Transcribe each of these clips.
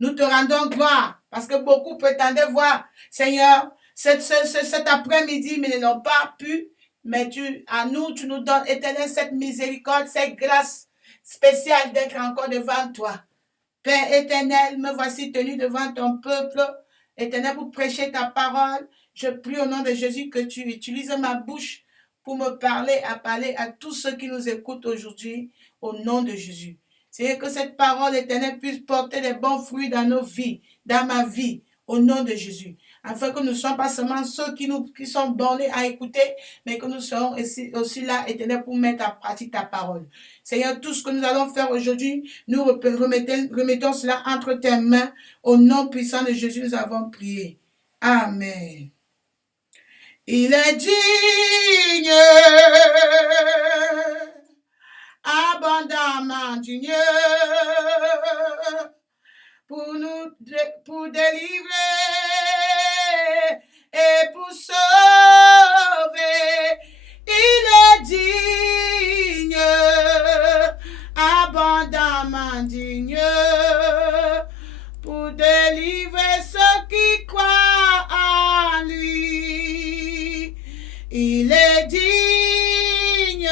Nous te rendons gloire parce que beaucoup prétendaient voir, Seigneur, cet après-midi, mais ils n'ont pas pu. Mais tu nous donnes, Éternel, cette miséricorde, cette grâce spéciale d'être encore devant toi. Père éternel, me voici tenu devant ton peuple, éternel, pour prêcher ta parole. Je prie au nom de Jésus que tu utilises ma bouche pour me parler à tous ceux qui nous écoutent aujourd'hui, au nom de Jésus. C'est que cette parole éternelle puisse porter des bons fruits dans nos vies, dans ma vie, au nom de Jésus. Afin que nous ne soyons pas seulement ceux qui sont bornés à écouter, mais que nous soyons aussi là, éternel, pour mettre en pratique ta parole. Seigneur, tout ce que nous allons faire aujourd'hui, nous remettons cela entre tes mains. Au nom puissant de Jésus, nous avons prié. Amen. Il est digne, abondamment digne, pour délivrer et pour sauver. Il est digne, abondamment digne, pour délivrer ceux qui croient en lui. Il est digne,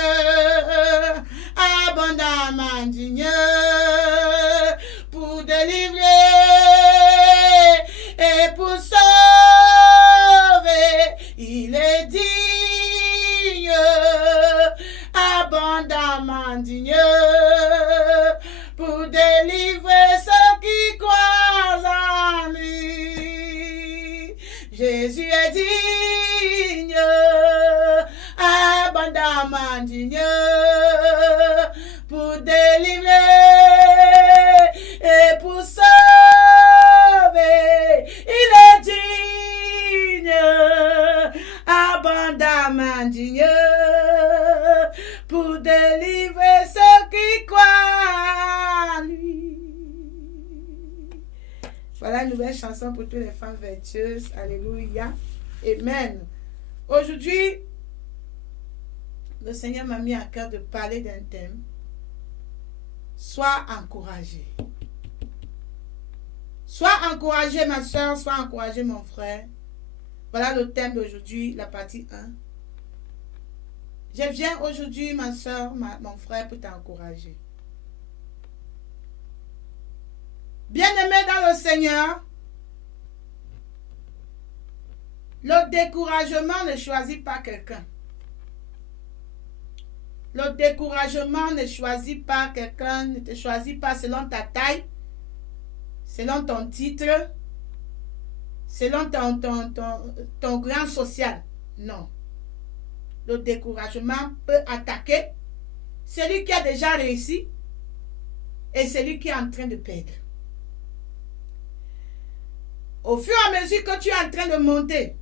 abondamment digne, pour délivrer et pour sauver. Il est digne, abondamment digne, pour délivrer ceux qui croient en lui. Jésus est digne, abondamment digne, pour délivrer et pour sauver. Il est digne, abondamment digne, pour délivrer ceux qui croient en lui. Voilà une nouvelle chanson pour toutes les femmes vertueuses. Alléluia. Amen. Aujourd'hui, le Seigneur m'a mis à cœur de parler d'un thème. Sois encouragé. Sois encouragé, ma soeur, sois encouragé, mon frère. Voilà le thème d'aujourd'hui, la partie 1. Je viens aujourd'hui, ma soeur, mon frère, pour t'encourager. Bien-aimé dans le Seigneur, le découragement ne choisit pas quelqu'un. Le découragement ne choisit pas quelqu'un, ne te choisit pas selon ta taille, selon ton titre, selon ton grand social. Non. Le découragement peut attaquer celui qui a déjà réussi et celui qui est en train de perdre. Au fur et à mesure que tu es en train de monter,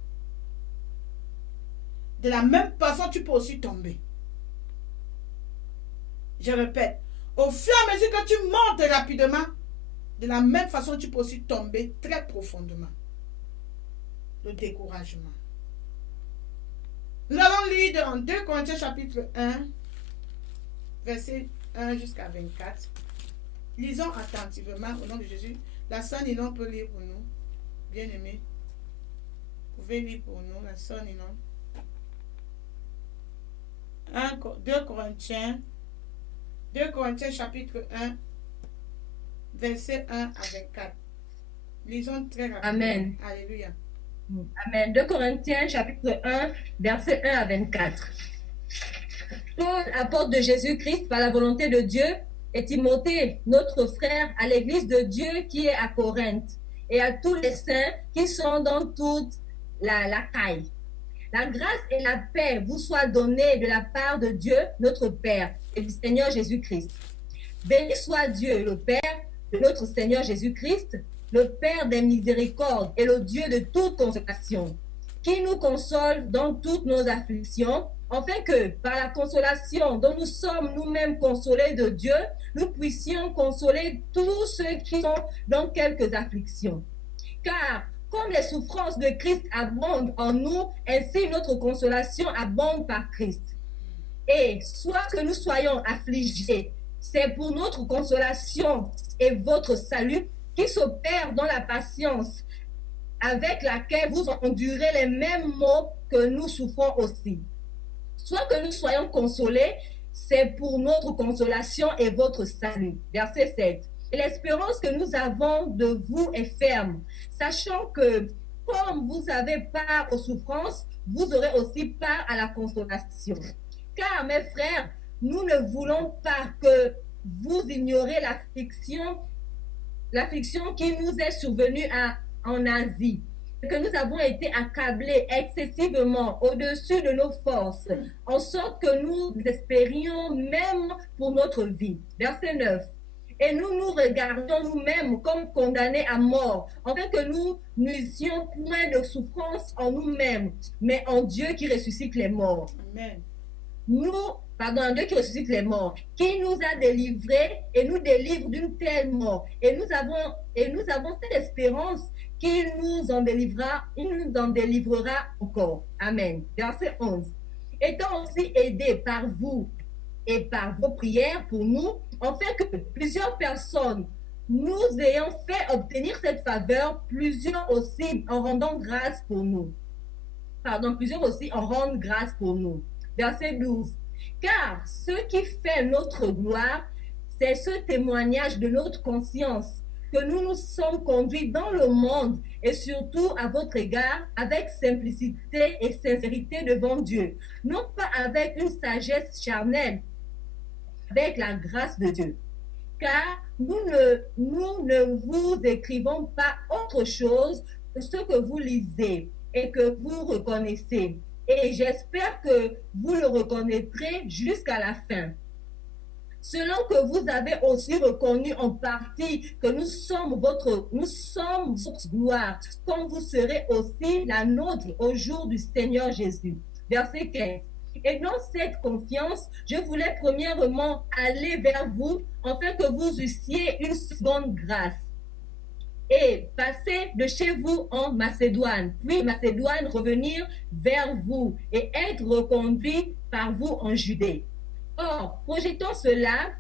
de la même façon, tu peux aussi tomber. Je répète, au fur et à mesure que tu montes rapidement, de la même façon, tu peux aussi tomber très profondément. Le découragement. Nous allons lire dans 2 Corinthiens chapitre 1, verset 1 jusqu'à 24. Lisons attentivement au nom de Jésus. La sœur Ninon peut lire pour nous. Bien-aimé, vous pouvez lire pour nous, la sœur Ninon. 2 Corinthiens chapitre 1, verset 1 à 24. Lisons très rapidement. Amen. Alléluia. Amen. 2 Corinthiens chapitre 1, verset 1 à 24. Paul, apôtre de Jésus-Christ par la volonté de Dieu, et Timothée, notre frère, à l'église de Dieu qui est à Corinthe, et à tous les saints qui sont dans toute la caille. La grâce et la paix vous soient données de la part de Dieu, notre Père, et du Seigneur Jésus-Christ. Béni soit Dieu, le Père de notre Seigneur Jésus-Christ, le Père des miséricordes et le Dieu de toute consolation, qui nous console dans toutes nos afflictions, afin que, par la consolation dont nous sommes nous-mêmes consolés de Dieu, nous puissions consoler tous ceux qui sont dans quelques afflictions. Car, comme les souffrances de Christ abondent en nous, ainsi notre consolation abonde par Christ. Et soit que nous soyons affligés, c'est pour notre consolation et votre salut, qui s'opère dans la patience avec laquelle vous endurez les mêmes maux que nous souffrons aussi. Soit que nous soyons consolés, c'est pour notre consolation et votre salut. Verset 7. Et l'espérance que nous avons de vous est ferme, sachant que comme vous avez part aux souffrances, vous aurez aussi part à la consolation. Car, mes frères, nous ne voulons pas que vous ignoriez l'affliction qui nous est survenue en Asie, que nous avons été accablés excessivement au-dessus de nos forces, en sorte que nous espérions même pour notre vie. Verset 9. Et nous nous regardions nous-mêmes comme condamnés à mort, afin que nous n'eussions point de souffrance en nous-mêmes, mais en Dieu qui ressuscite les morts. Amen. Dieu qui ressuscite les morts, qui nous a délivrés et nous délivre d'une telle mort. Et nous avons cette espérance qu'il nous en délivrera encore. Amen. Verset 11. Étant aussi aidés par vous et par vos prières pour nous, afin que plusieurs personnes nous ayant fait obtenir cette faveur, plusieurs aussi en rendant grâce pour nous. Plusieurs aussi en rendent grâce pour nous. Verset 12. Car ce qui fait notre gloire, c'est ce témoignage de notre conscience, que nous nous sommes conduits dans le monde et surtout à votre égard avec simplicité et sincérité devant Dieu, non pas avec une sagesse charnelle, avec la grâce de Dieu. Car nous ne vous écrivons pas autre chose que ce que vous lisez et que vous reconnaissez. Et j'espère que vous le reconnaîtrez jusqu'à la fin. Selon que vous avez aussi reconnu en partie que nous sommes votre gloire, comme vous serez aussi la nôtre au jour du Seigneur Jésus. Verset 15. Et dans cette confiance, je voulais premièrement aller vers vous, afin que vous eussiez une seconde grâce, et passer de chez vous en Macédoine, puis Macédoine revenir vers vous et être reconduit par vous en Judée. Or, projetant cela,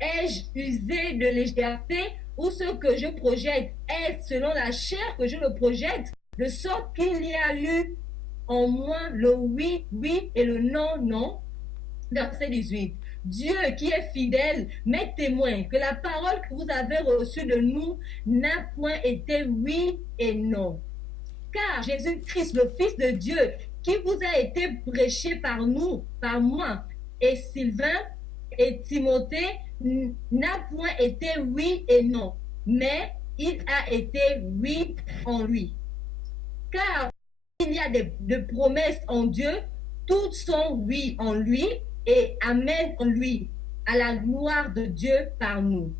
ai-je usé de légèreté, ou ce que je projette est selon la chair que je le projette, de sorte qu'il y a eu en moi le oui, oui et le non, non. Verset 18. Dieu qui est fidèle m'est témoin que la parole que vous avez reçue de nous n'a point été oui et non. Car Jésus-Christ, le Fils de Dieu, qui vous a été prêché par nous, par moi, et Sylvain et Timothée, n'a point été oui et non, mais il a été oui en lui. Car il y a de promesses en Dieu, toutes sont oui en lui et amen en lui, à la gloire de Dieu par nous.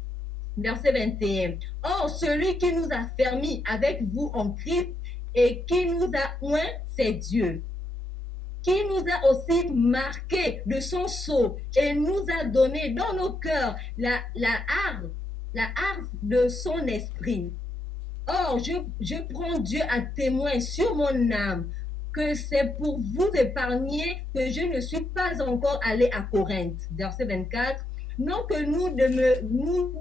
Verset 21. Or, celui qui nous a fermis avec vous en Christ et qui nous a oint, c'est Dieu, qui nous a aussi marqués de son sceau et nous a donné dans nos cœurs la harpe de son esprit. Or, je prends Dieu à témoin sur mon âme que c'est pour vous épargner que je ne suis pas encore allé à Corinthe. Verset 24. Non que nous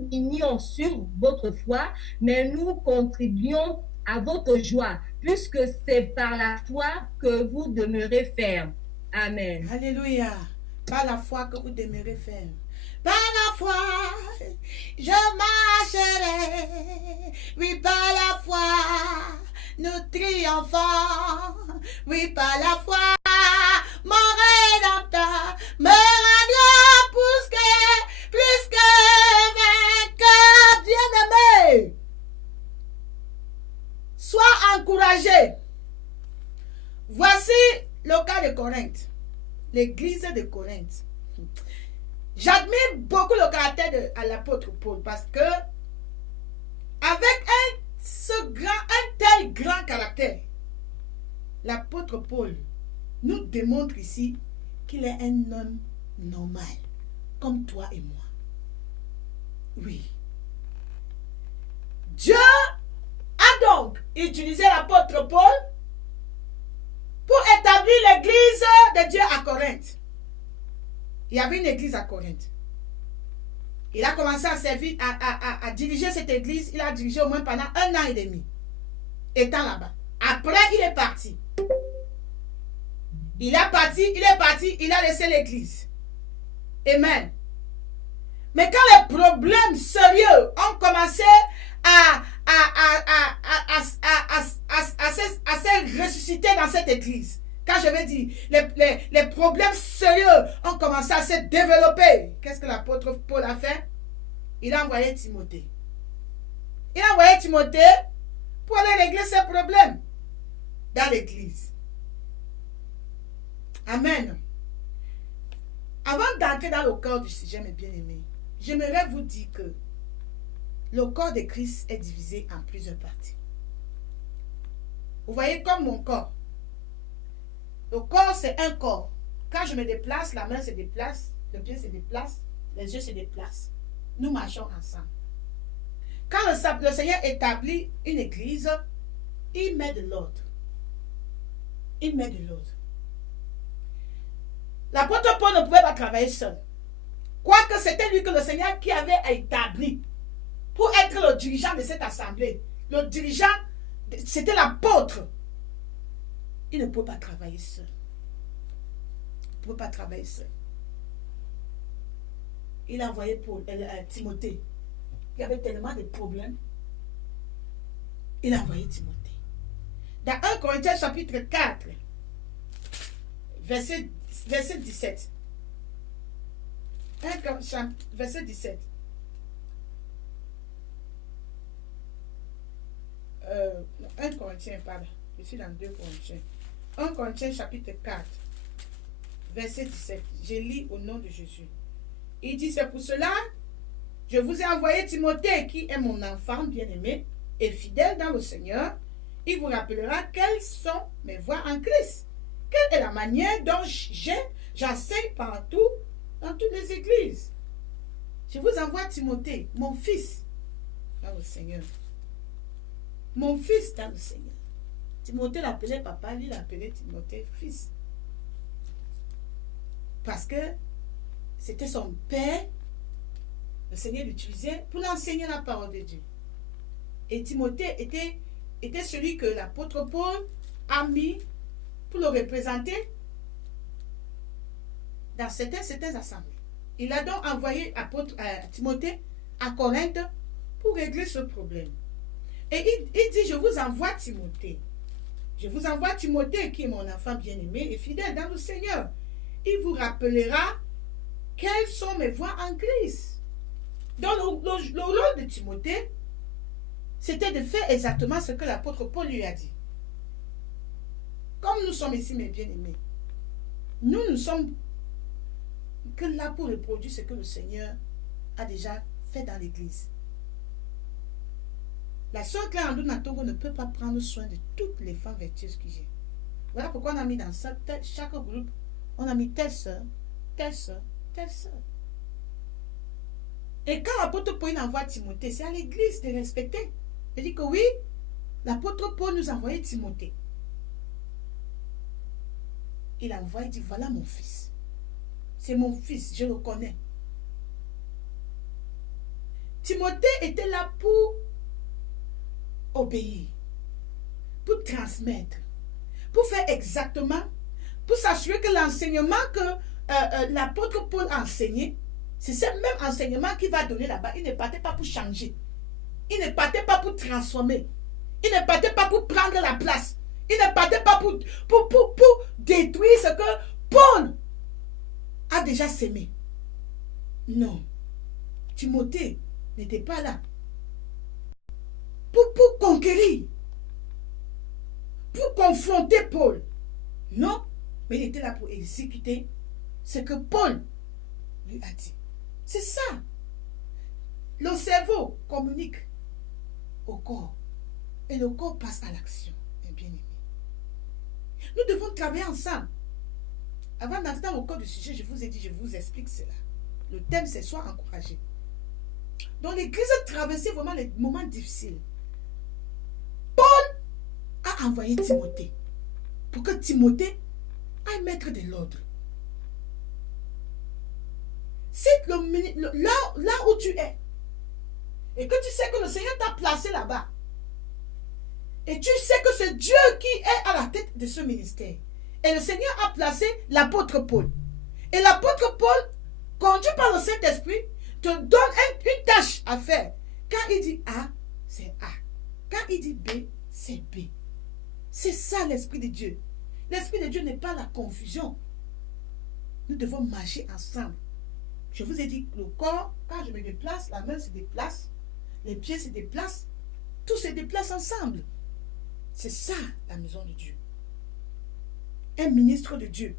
ignions sur votre foi, mais nous contribuons à votre joie, puisque c'est par la foi que vous demeurez ferme. Amen. Alléluia. Par la foi que vous demeurez ferme. Par la foi, je marcherai. Oui, par la foi, nous triomphons. Oui, par la foi, mon Rédempteur me rendra plus que vainqueur. Bien-aimé, sois encouragé. Voici le cas de Corinthe, l'église de Corinthe. J'admire beaucoup le caractère de l'apôtre Paul parce que avec un tel grand caractère, l'apôtre Paul nous démontre ici qu'il est un homme normal, comme toi et moi. Oui. Dieu a donc utilisé l'apôtre Paul pour établir l'église de Dieu à Corinthe. Il y avait une église à Corinthe. Il a commencé à servir, à diriger cette église. Il a dirigé au moins pendant 1 an et demi, étant là-bas. Après, il est parti. Il est parti, il a laissé l'église. Amen. Mais quand les problèmes sérieux ont commencé à se ressusciter dans cette église, quand je vais dire, les problèmes sérieux ont commencé à se développer, qu'est-ce que l'apôtre Paul a fait? Il a envoyé Timothée. Il a envoyé Timothée pour aller régler ses problèmes dans l'église. Amen. Avant d'entrer dans le corps du sujet, mes bien-aimés, j'aimerais vous dire que le corps de Christ est divisé en plusieurs parties. Vous voyez comme mon corps. Le corps, c'est un corps. Quand je me déplace, la main se déplace, le pied se déplace, les yeux se déplacent. Nous marchons ensemble. Quand le Seigneur établit une église, il met de l'ordre. Il met de l'ordre. L'apôtre Paul ne pouvait pas travailler seul. Quoique c'était lui que le Seigneur qui avait établi pour être le dirigeant de cette assemblée. Le dirigeant, c'était l'apôtre. Il ne pouvait pas travailler seul. Il ne pouvait pas travailler seul. Il a envoyé Timothée. Il y avait tellement de problèmes. Il a envoyé Timothée. Dans 1 Corinthiens chapitre 4, verset 17. Verset 17. 1 Corinthiens, pardon. Je suis dans 2 Corinthiens. 1 Corinthiens chapitre 4, verset 17. Je lis au nom de Jésus. Il dit, c'est pour cela, je vous ai envoyé Timothée, qui est mon enfant bien-aimé et fidèle dans le Seigneur. Il vous rappellera quelles sont mes voies en Christ. Quelle est la manière dont j'enseigne partout, dans toutes les églises. Je vous envoie Timothée, mon fils, dans le Seigneur. Mon fils dans le Seigneur. Timothée l'appelait papa, lui l'appelait Timothée fils. Parce que c'était son père. Le Seigneur l'utilisait pour l'enseigner la parole de Dieu. Et Timothée était celui que l'apôtre Paul a mis pour le représenter dans certaines assemblées. Il a donc envoyé Timothée à Corinthe pour régler ce problème. Et il dit, je vous envoie Timothée. Je vous envoie Timothée qui est mon enfant bien-aimé et fidèle dans le Seigneur. Il vous rappellera quelles sont mes voies en Christ. Donc le rôle de Timothée, c'était de faire exactement ce que l'apôtre Paul lui a dit. Comme nous sommes ici, mes bien-aimés, nous ne sommes que là pour reproduire ce que le Seigneur a déjà fait dans l'église. La sœur Claire Andou Natongo ne peut pas prendre soin de toutes les femmes vertueuses qui j'ai. Voilà pourquoi on a mis dans chaque groupe, on a mis telle sœur, telle sœur, telle sœur. Et quand l'apôtre Paul envoie Timothée, c'est à l'église de respecter. Il dit que oui, l'apôtre Paul nous a envoyé Timothée. Il a envoyé, il dit, voilà mon fils. C'est mon fils, je le connais. Timothée était là pour obéir, pour transmettre, pour faire exactement, pour s'assurer que l'enseignement que l'apôtre Paul a enseigné, c'est ce même enseignement qu'il va donner là-bas. Il ne partait pas pour changer. Il ne partait pas pour transformer. Il ne partait pas pour prendre la place. Il ne partait pas pour détruire ce que Paul a déjà sémé. Non. Timothée n'était pas là pour conquérir, pour confronter Paul. Non, mais il était là pour exécuter ce que Paul lui a dit. C'est ça. Le cerveau communique au corps et le corps passe à l'action. Bien-aimé. Nous devons travailler ensemble. Avant d'entrer dans le corps du sujet, je vous ai dit, je vous explique cela. Le thème, c'est soit encouragé. Donc l'église a traversé vraiment les moments difficiles. Paul a envoyé Timothée pour que Timothée aille mettre de l'ordre. si là où tu es, et que tu sais que le Seigneur t'a placé là-bas, et tu sais que c'est Dieu qui est à la tête de ce ministère, et le Seigneur a placé l'apôtre Paul, et l'apôtre Paul, conduit par le Saint-Esprit, te donne une tâche à faire. Quand il dit A, c'est A. Quand il dit B, c'est B. C'est ça l'Esprit de Dieu. L'Esprit de Dieu n'est pas la confusion. Nous devons marcher ensemble. Je vous ai dit, le corps, quand je me déplace, la main se déplace, les pieds se déplacent, tout se déplace ensemble. C'est ça la maison de Dieu. Un ministre de Dieu.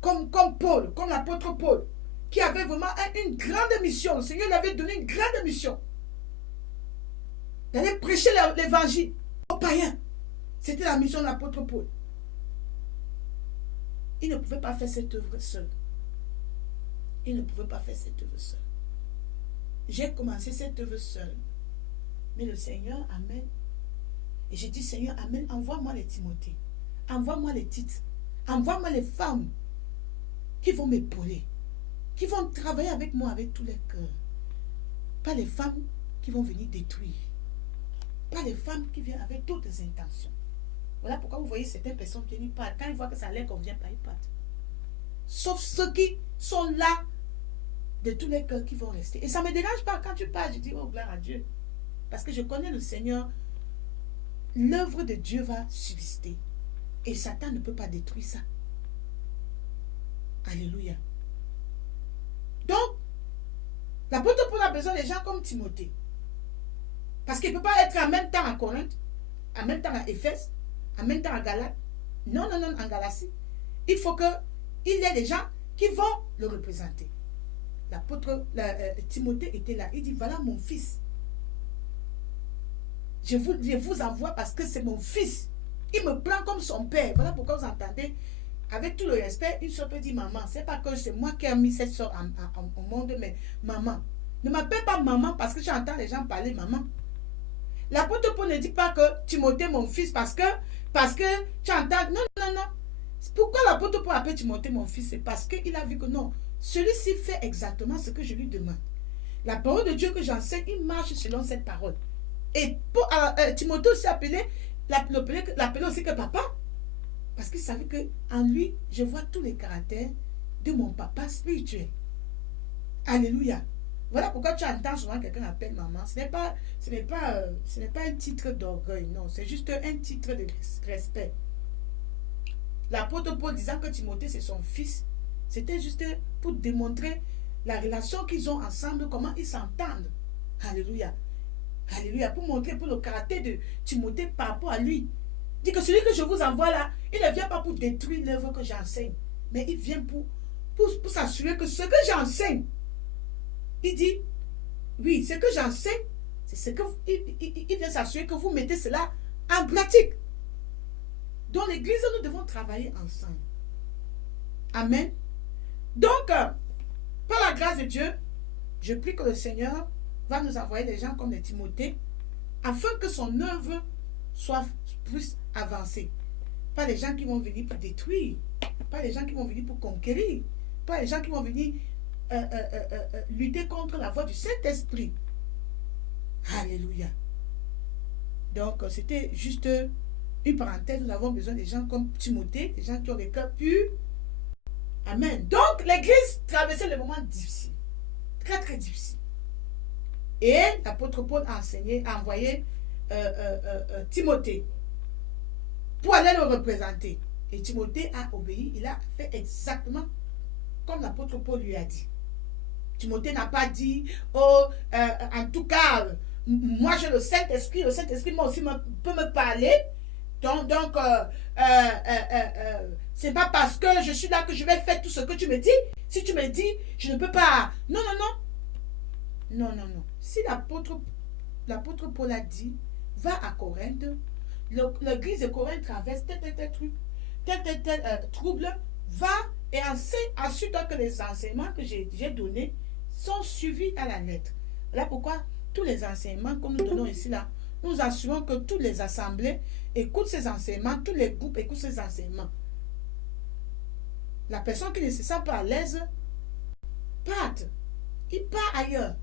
Comme Paul, comme l'apôtre Paul, qui avait vraiment une grande mission. Le Seigneur lui avait donné une grande mission. D'aller prêcher l'évangile aux païens. C'était la mission de l'apôtre Paul. Il ne pouvait pas faire cette œuvre seul. Il ne pouvait pas faire cette œuvre seul. J'ai commencé cette œuvre seul. Mais le Seigneur amène. Et j'ai dit, Seigneur, amène, envoie-moi les Timothées. Envoie-moi les titres. Envoie-moi les femmes qui vont m'épauler. Qui vont travailler avec moi avec tous les cœurs. Pas les femmes qui vont venir détruire. Pas les femmes qui viennent avec d'autres intentions. Voilà pourquoi vous voyez certaines personnes qui n'y partent. Quand ils voient que ça ne leur convient pas, ils partent. Sauf ceux qui sont là de tous les cœurs qui vont rester. Et ça ne me dérange pas. Quand tu pars, je dis, oh, gloire à Dieu. Parce que je connais le Seigneur. L'œuvre de Dieu va subsister. Et Satan ne peut pas détruire ça. Alléluia. Donc, l'apôtre Paul a besoin des gens comme Timothée. Parce qu'il ne peut pas être en même temps à Corinthe, en même temps à Éphèse, en même temps à Galate. Non, en Galatie. Il faut qu'il ait des gens qui vont le représenter. L'apôtre Timothée était là. Il dit, voilà mon fils. Je vous envoie parce que c'est mon fils. Il me prend comme son père. Voilà pourquoi vous entendez, avec tout le respect, une soeur peut dire maman. C'est pas que c'est moi qui ai mis cette soeur au monde, mais maman. Ne m'appelle pas maman parce que j'entends les gens parler maman. L'apôtre Paul ne dit pas que Timothée mon fils parce que tu entends. Non. Pourquoi l'apôtre Paul appelle Timothée mon fils? C'est parce qu'il a vu que non, celui-ci fait exactement ce que je lui demande. La parole de Dieu que j'enseigne, il marche selon cette parole. Et pour Timothée aussi l'appelait aussi que papa. Parce qu'il savait qu'en lui, je vois tous les caractères de mon papa spirituel. Alléluia. Voilà pourquoi tu entends souvent quelqu'un appelle maman. Ce n'est pas un titre d'orgueil, non. C'est juste un titre de respect. L'apôtre Paul disant que Timothée c'est son fils, c'était juste pour démontrer la relation qu'ils ont ensemble, comment ils s'entendent. Alléluia. Alléluia. Pour montrer pour le caractère de Timothée par rapport à lui. Il dit que celui que je vous envoie là, il ne vient pas pour détruire l'œuvre que j'enseigne. Mais il vient pour s'assurer que ce que j'enseigne, il dit, oui, ce que j'enseigne, c'est ce que il vient s'assurer que vous mettez cela en pratique. Dans l'église, nous devons travailler ensemble. Amen. Donc, par la grâce de Dieu, je prie que le Seigneur va nous envoyer des gens comme les Timothée, afin que son œuvre soit plus avancée. Pas des gens qui vont venir pour détruire, pas des gens qui vont venir pour conquérir, pas des gens qui vont venir lutter contre la voie du Saint-Esprit. Alléluia. Donc, c'était juste une parenthèse. Nous avons besoin des gens comme Timothée, des gens qui ont les cœurs purs. Amen. Donc, l'église traversait le moment difficile. Très, très difficile. Et l'apôtre Paul a envoyé Timothée pour aller le représenter. Et Timothée a obéi. Il a fait exactement comme l'apôtre Paul lui a dit. Timothée n'a pas dit, oh, en tout cas, moi j'ai le Saint-Esprit moi aussi peut me parler. Donc c'est pas parce que je suis là que je vais faire tout ce que tu me dis. Si tu me dis, je ne peux pas. Non. Non. Si l'apôtre Paul a dit, va à Corinthe, l'église de Corinthe traverse tel trouble, va et assure-toi que les enseignements que j'ai donnés sont suivis à la lettre. Voilà pourquoi tous les enseignements que nous donnons ici, là, nous assurons que toutes les assemblées écoutent ces enseignements, tous les groupes écoutent ces enseignements. La personne qui ne se sent pas à l'aise partent. Ils partent ailleurs.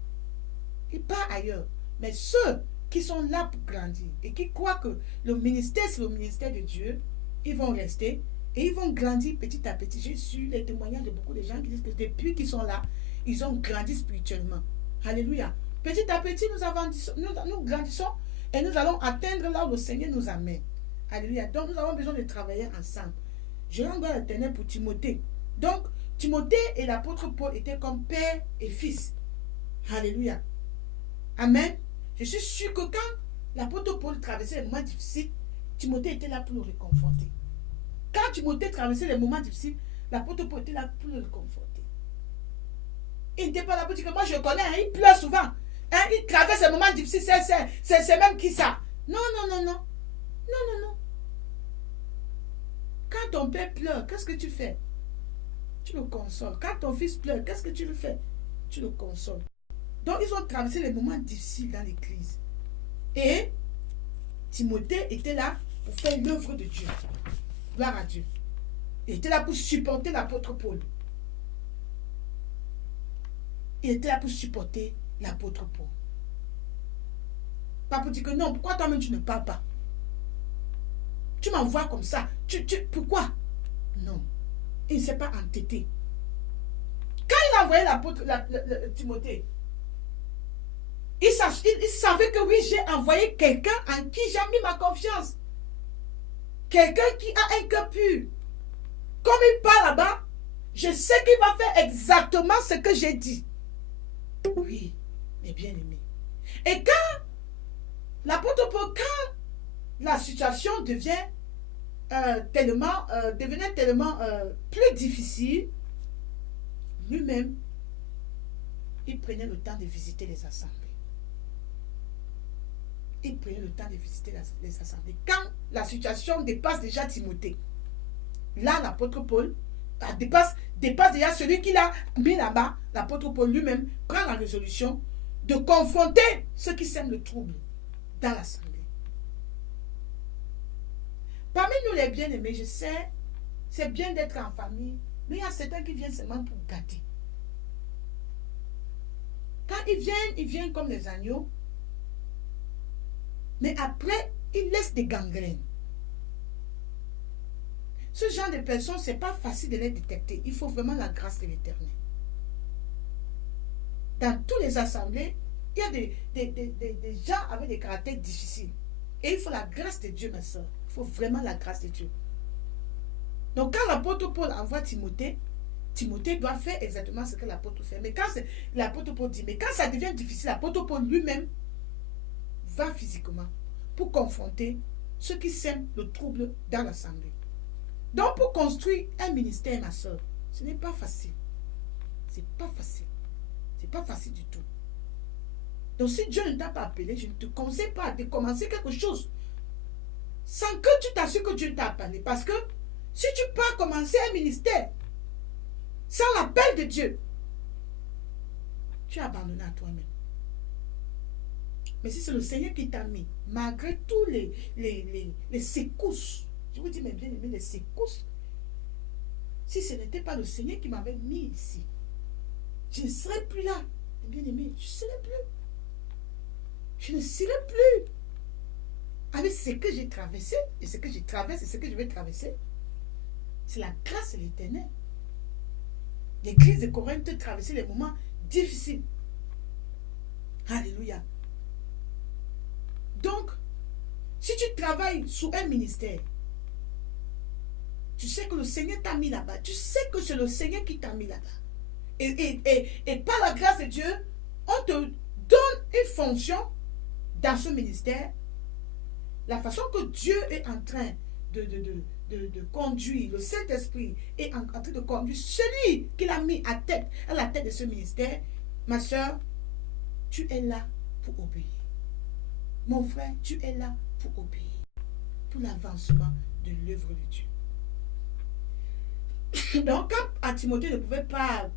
Ils partent ailleurs. Mais ceux qui sont là pour grandir et qui croient que le ministère, c'est le ministère de Dieu, ils vont rester et ils vont grandir petit à petit. J'ai su les témoignages de beaucoup de gens qui disent que depuis qu'ils sont là, ils ont grandi spirituellement. Alléluia. Petit à petit, nous grandissons et nous allons atteindre là où le Seigneur nous amène. Alléluia. Donc, nous avons besoin de travailler ensemble. Je rends gloire à l'Éternel pour Timothée. Donc, Timothée et l'apôtre Paul étaient comme père et fils. Alléluia. Amen. Je suis sûr que quand l'apôtre Paul traversait les moments difficiles, Timothée était là pour le réconforter. Quand Timothée traversait les moments difficiles, l'apôtre Paul était là pour le réconforter. Il n'était pas là pour dire que moi je connais, hein, il pleure souvent. Hein, il traverse les moments difficiles, c'est même qui ça? Non, non, non, non. Non, non, non. Quand ton père pleure, qu'est-ce que tu fais? Tu le consoles. Quand ton fils pleure, qu'est-ce que tu le fais? Tu le consoles. Donc, ils ont traversé les moments difficiles dans l'église. Et Timothée était là pour faire l'œuvre de Dieu. Gloire à Dieu. Il était là pour supporter l'apôtre Paul. Il était là pour supporter l'apôtre Paul. Pas pour dire que non, pourquoi toi-même tu ne parles pas? Tu m'envoies comme ça. Pourquoi? Non. Il ne s'est pas entêté. Quand il a envoyé l'apôtre Timothée, il savait que oui, j'ai envoyé quelqu'un en qui j'ai mis ma confiance. Quelqu'un qui a un cœur pur. Comme il parle là-bas, je sais qu'il va faire exactement ce que j'ai dit. Oui, mes bien-aimés. Et quand l'apôtre Paul, quand la situation devenait tellement plus difficile, lui-même, il prenait le temps de visiter les assemblées. Il prenait le temps de visiter les assemblées. Quand la situation dépasse déjà Timothée, là, l'apôtre Paul dépasse déjà celui qui l'a mis là-bas. L'apôtre Paul lui-même prend la résolution de confronter ceux qui sèment le trouble dans l'assemblée. Parmi nous les bien-aimés, je sais, c'est bien d'être en famille, mais il y a certains qui viennent seulement pour gâter. Quand ils viennent comme les agneaux, mais après, ils laissent des gangrènes. Ce genre de personnes, ce n'est pas facile de les détecter. Il faut vraiment la grâce de l'Éternel. Dans toutes les assemblées, il y a des gens avec des caractères difficiles. Et il faut la grâce de Dieu, mes soeurs. Il faut vraiment la grâce de Dieu. Donc, quand l'apôtre Paul envoie Timothée, Timothée doit faire exactement ce que l'apôtre fait. Mais quand l'apôtre Paul dit, mais quand ça devient difficile, l'apôtre Paul lui-même va physiquement pour confronter ceux qui sèment le trouble dans l'assemblée. Donc, pour construire un ministère, ma soeur, ce n'est pas facile. C'est pas facile. C'est pas facile du tout. Donc, si Dieu ne t'a pas appelé, je ne te conseille pas de commencer quelque chose sans que tu t'assures que Dieu t'a appelé. Parce que si tu pars commencer un ministère sans l'appel de Dieu, tu es abandonné à toi-même. Mais si c'est le Seigneur qui t'a mis, malgré tous les secousses, je vous dis, mes bien-aimés, les secousses, si ce n'était pas le Seigneur qui m'avait mis ici, je ne serais plus là. Mes bien-aimés, je ne serais plus. Je ne serais plus. Avec ce que j'ai traversé, et ce que j'ai traversé, et ce que je vais traverser, c'est la grâce de l'Éternel. L'église de Corinthe traversait les moments difficiles. Alléluia. Donc, si tu travailles sous un ministère, tu sais que le Seigneur t'a mis là-bas. Tu sais que c'est le Seigneur qui t'a mis là-bas. Et par la grâce de Dieu, on te donne une fonction dans ce ministère. La façon que Dieu est en train de conduire, le Saint-Esprit est en train de conduire celui qu'il a mis à la tête de ce ministère. Ma soeur, tu es là pour obéir. Mon frère, tu es là pour obéir, pour l'avancement de l'œuvre de Dieu. Donc, quand Timothée ne pouvait pas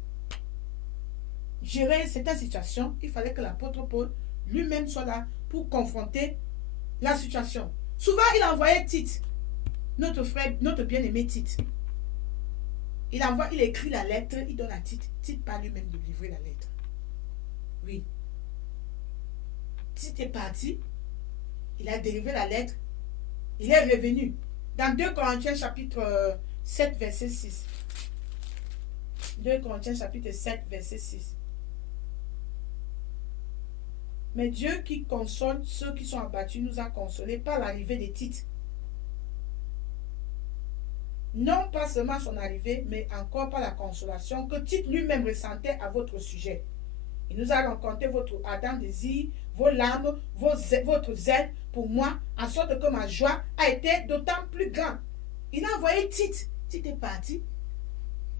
gérer cette situation, il fallait que l'apôtre Paul lui-même soit là pour confronter la situation. Souvent, il envoyait Tite, notre frère, notre bien-aimé Tite. il écrit la lettre, il donne à Tite. Tite pas lui-même de livrer la lettre. Oui. Tite est parti, il a délivré la lettre, il est revenu. Dans 2 Corinthiens chapitre 7, verset 6. 2 Corinthiens chapitre 7, verset 6. Mais Dieu qui console ceux qui sont abattus nous a consolés par l'arrivée de Tite. Non pas seulement son arrivée, mais encore par la consolation que Tite lui-même ressentait à votre sujet. Il nous a rencontré votre ardent désir, vos larmes, votre zèle pour moi, en sorte que ma joie a été d'autant plus grande. Il a envoyé Tite. Tite est parti.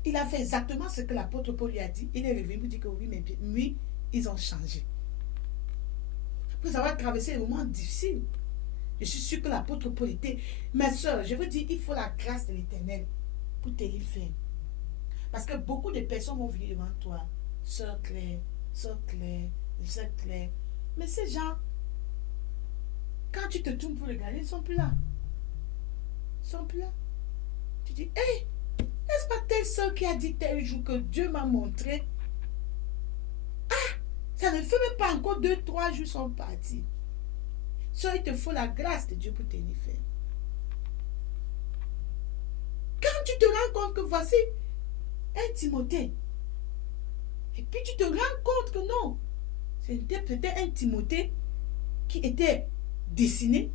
Il a fait exactement ce que l'apôtre Paul lui a dit. Il est revenu pour dire que oui, mais oui, ils ont changé. Après avoir traversé des moments difficiles, je suis sûre que l'apôtre Paul était... Mes soeurs, je vous dis, il faut la grâce de l'Éternel pour tenir ferme. Parce que beaucoup de personnes vont venir devant toi. Sœur Claire, Sœur Claire, Sœur Claire. Mais ces gens, quand tu te tournes pour regarder, ils ne sont plus là. Ils ne sont plus là. Tu dis, hé, n'est-ce pas telle sœur qui a dit tel jour que Dieu m'a montré? Ah, ça ne fait même pas encore 2-3 jours, ils sont partis. So, il te faut la grâce de Dieu pour tenir ferme. Quand tu te rends compte que voici un Timothée, et puis tu te rends compte que non, c'était peut-être un Timothée qui était dessiné,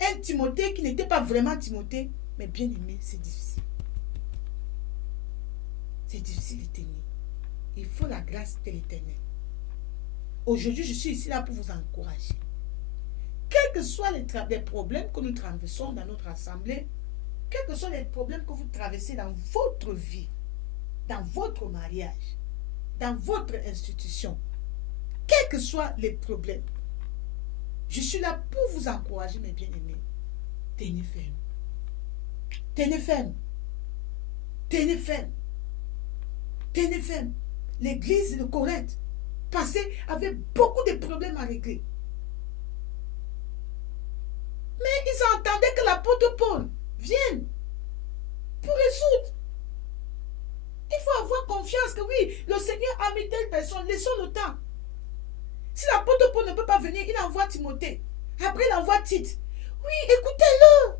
un Timothée qui n'était pas vraiment Timothée, mais bien aimé, c'est difficile. C'est difficile de tenir. Il faut la grâce de l'Éternel. Aujourd'hui, je suis ici là pour vous encourager. Quels que soient les problèmes que nous traversons dans notre assemblée, quels que soient les problèmes que vous traversez dans votre vie, dans votre mariage, dans votre institution, quels que soient les problèmes, je suis là pour vous encourager, mes bien-aimés. Tenez ferme. Tenez ferme. Tenez ferme. Tenez ferme. L'église de Corinthe avait beaucoup de problèmes à régler. Mais ils entendaient que l'apôtre Paul vienne pour résoudre. Il faut avoir confiance que oui, le Seigneur a mis telle personne, laissons le temps. Si l'apôtre Paul ne peut pas venir, il envoie Timothée. Après, il envoie Tite. Oui, écoutez-le.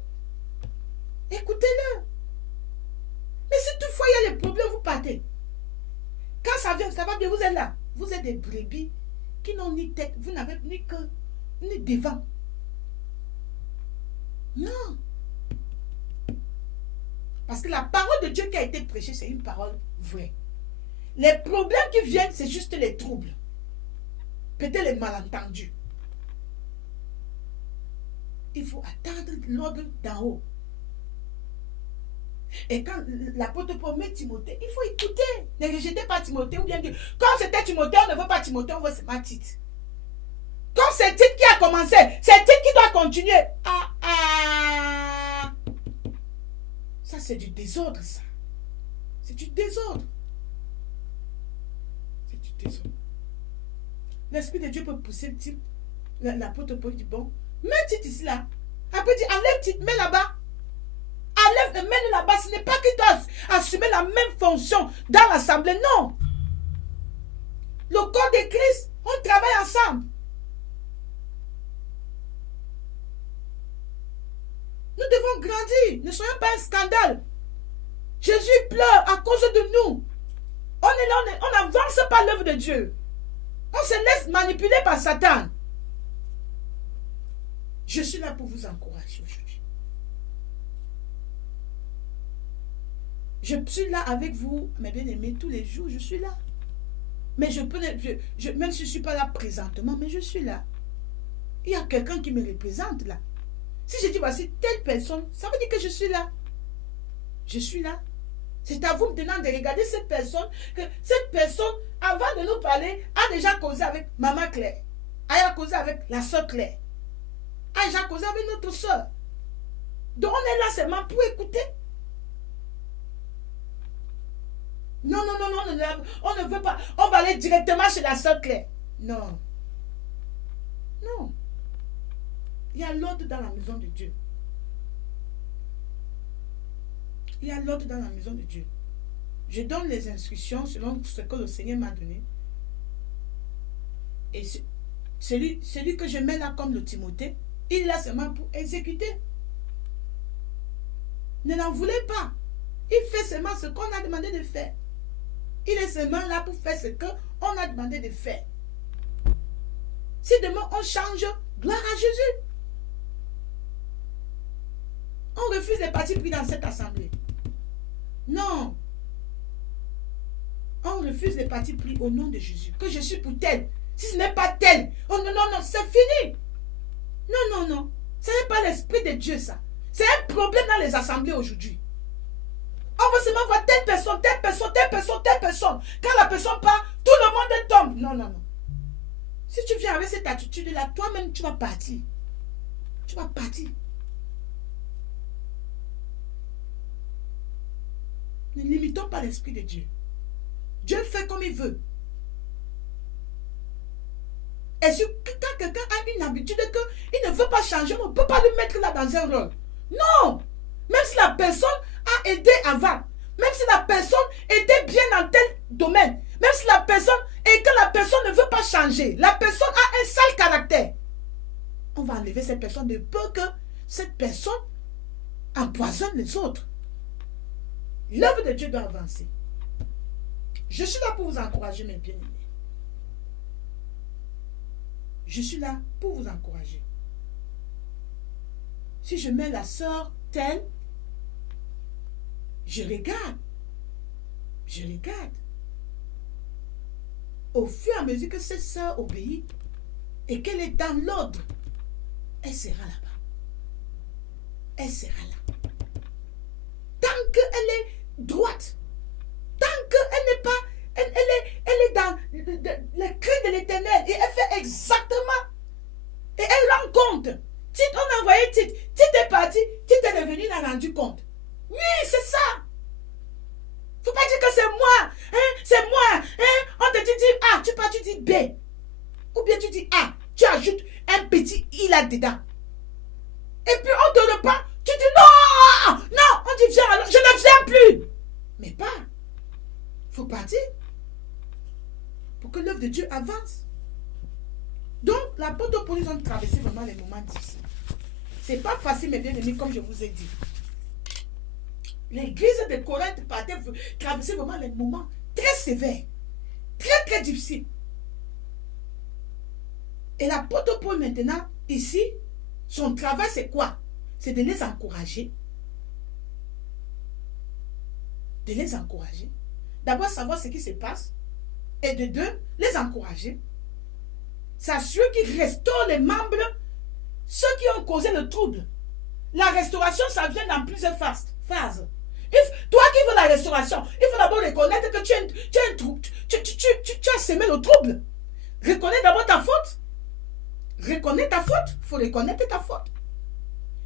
Écoutez-le. Mais si toutefois il y a des problèmes, vous partez. Quand ça vient, ça va bien, vous êtes là. Vous êtes des brebis qui n'ont ni tête, vous n'avez ni queue, ni devant. Non. Parce que la parole de Dieu qui a été prêchée, c'est une parole vraie. Les problèmes qui viennent, c'est juste les troubles. Peut-être les malentendus. Il faut attendre l'ordre d'en haut. Et quand l'apôtre Paul met Timothée, il faut écouter. Ne rejetez pas Timothée ou bien dire, quand c'était Timothée, on ne veut pas Timothée, on veut seulement Tite. Comme c'est Tite qui a commencé, c'est Tite qui doit continuer. Ça, c'est du désordre, ça. C'est du désordre. C'est du désordre. L'Esprit de Dieu peut pousser Tite. L'apôtre Paul dit, bon, mets Tite ici, là. Après, dit, enlève Tite, mets là-bas. Enlève, mets-le là-bas. Ce n'est pas qu'il doit assumer la même fonction dans l'assemblée, non. Le corps de Christ, on travaille ensemble. Nous devons grandir. Ne soyons pas un scandale. Jésus pleure à cause de nous. On est là, on n'avance pas l'œuvre de Dieu. On se laisse manipuler par Satan. Je suis là pour vous encourager aujourd'hui. Je suis là avec vous, mes bien-aimés, tous les jours, je suis là. Mais je peux, même si je ne suis pas là présentement, mais je suis là. Il y a quelqu'un qui me représente là. Si je dis voici telle personne, ça veut dire que je suis là. Je suis là. C'est à vous maintenant de regarder cette personne, que cette personne, avant de nous parler, a déjà causé avec Maman Claire, a causé avec la soeur Claire, a déjà causé avec notre soeur. Donc on est là seulement pour écouter. Non, on ne veut pas. On va aller directement chez la soeur Claire. Non. Non. Il y a l'ordre dans la maison de Dieu. Il y a l'ordre dans la maison de Dieu. Je donne les instructions selon ce que le Seigneur m'a donné. Et celui que je mets là comme le Timothée, il est là seulement pour exécuter. Ne l'en voulez pas. Il fait seulement ce qu'on a demandé de faire. Il est seulement là pour faire ce qu'on a demandé de faire. Si demain on change, gloire à Jésus. On refuse les partis pris dans cette assemblée. Non. On refuse les partis pris au nom de Jésus. Que je suis pour tel. Si ce n'est pas tel. Oh non, non, non, c'est fini. Non, non, non. Ce n'est pas l'esprit de Dieu, ça. C'est un problème dans les assemblées aujourd'hui. On va seulement voir telle personne, telle personne, telle personne, telle personne. Quand la personne part, tout le monde tombe. Non, non, non. Si tu viens avec cette attitude-là, toi-même, tu vas partir. Tu vas partir. Ne limitons pas l'esprit de Dieu. Dieu fait comme il veut. Et quand quelqu'un a une habitude qu'il ne veut pas changer, on ne peut pas lui mettre là dans un rôle. Non! Même si la personne a aidé avant, même si la personne était bien dans tel domaine, même si la personne et que la personne ne veut pas changer, la personne a un sale caractère, on va enlever cette personne de peur que cette personne empoisonne les autres. L'œuvre de Dieu doit avancer. Je suis là pour vous encourager, mes bien-aimés. Je suis là pour vous encourager. Si je mets la sœur telle, je regarde. Je regarde. Au fur et à mesure que cette sœur obéit et qu'elle est dans l'ordre, elle sera là-bas. Elle sera là. Tant qu'elle est droite, tant qu'elle n'est pas, elle est dans le cri de l'Éternel et elle fait exactement. Et elle rend compte. Tite, on a envoyé Tite. Tite est parti. Tite est revenu, il a rendu compte. Oui, c'est ça. Faut pas dire que c'est moi. Hein, c'est moi. Hein, on te dit A, tu pars, tu dis B. Ou bien tu dis A, tu ajoutes un petit I là-dedans. Et puis on te reprend. Tu dis non. Non, on dit viens alors. Je ne viens plus. Mais pas. Faut partir. Pour que l'œuvre de Dieu avance. Donc, l'apôtre Paul, ils ont traversé vraiment les moments difficiles. Ce n'est pas facile, mes bien-aimés, comme je vous ai dit. L'église de Corinthe traversait vraiment les moments très sévères, très, très difficiles. Et l'apôtre Paul, maintenant, ici, son travail, c'est quoi? C'est de les encourager. De les encourager. D'abord, savoir ce qui se passe. Et de deux, les encourager. S'assurer qu'ils restaurent les membres, ceux qui ont causé le trouble. La restauration, ça vient dans plusieurs phases. Toi qui veux la restauration, il faut d'abord reconnaître que tu as semé le trouble. Reconnais d'abord ta faute. Reconnais ta faute. Il faut reconnaître ta faute.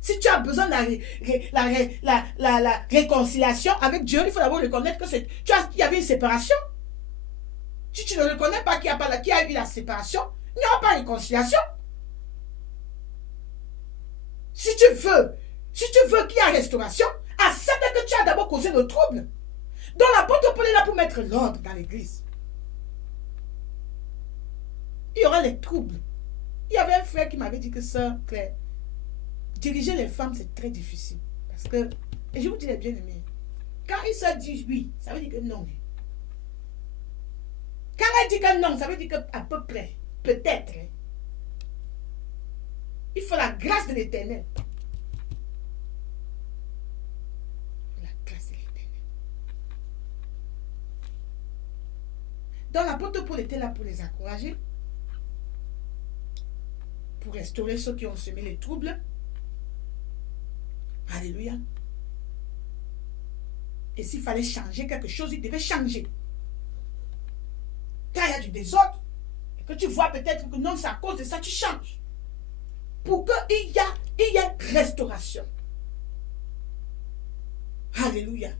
Si tu as besoin de la réconciliation avec Dieu, il faut d'abord reconnaître que il y avait une séparation. Si tu ne reconnais pas qu'il y a eu la séparation, il n'y aura pas de réconciliation. Si tu veux qu'il y ait restauration, accepte que tu as d'abord causé le trouble. Donc l'apôtre Paul est là pour mettre l'ordre dans l'église. Il y aura les troubles. Il y avait un frère qui m'avait dit que sœur Claire, diriger les femmes c'est très difficile. Parce que, et je vous dis les bien-aimés, quand une sœur dit oui, ça veut dire que non. Quand elle dit que non, ça veut dire qu'à peu près, peut-être. Il faut la grâce de l'Éternel. La grâce de l'Éternel. Donc l'apôtre Paul était là pour les encourager, pour restaurer ceux qui ont semé les troubles. Alléluia. Et s'il fallait changer quelque chose, il devait changer. Quand il y a du désordre, et que tu vois peut-être que non, c'est à cause de ça, tu changes. Pour qu'il y ait restauration. Alléluia.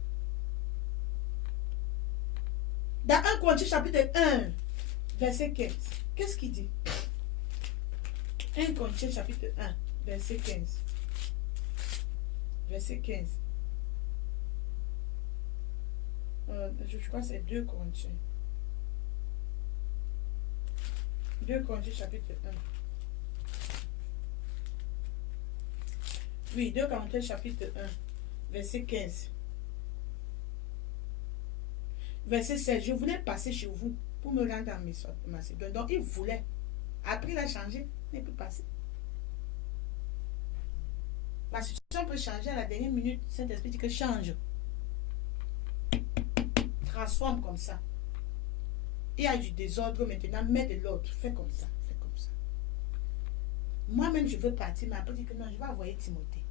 Dans 1 Corinthiens chapitre 1, verset 15, qu'est-ce qu'il dit? 1 Corinthiens chapitre 1, verset 15. Verset 15. je crois que c'est 2 Corinthiens. 2 Corinthiens chapitre 1. Oui, 2 Corinthiens chapitre 1, verset 15. Verset 16, je voulais passer chez vous pour me rendre en Macédoine. Donc, il voulait. Après, il a changé, il n'est plus passé. La situation peut changer à la dernière minute. Saint-Esprit dit que change. Transforme comme ça. Il y a du désordre maintenant, mets de l'ordre. Fais comme ça, fais comme ça. Moi-même, je veux partir, mais après, je dis que non, je vais envoyer Timothée.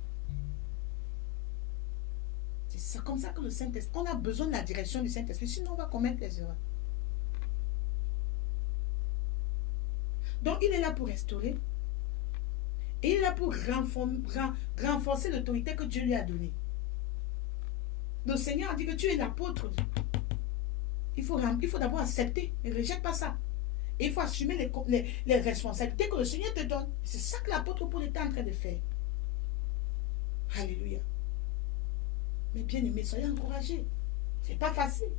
C'est comme ça que le Saint-Esprit, on a besoin de la direction du Saint-Esprit, sinon on va commettre les erreurs. Donc, il est là pour restaurer. Et il est là pour renforcer l'autorité que Dieu lui a donnée. Le Seigneur a dit que tu es l'apôtre. Il faut d'abord accepter. Ne rejette pas ça. Et il faut assumer les responsabilités que le Seigneur te donne. C'est ça que l'apôtre Paul était en train de faire. Alléluia. Mais bien aimés, soyez encouragés. C'est pas facile.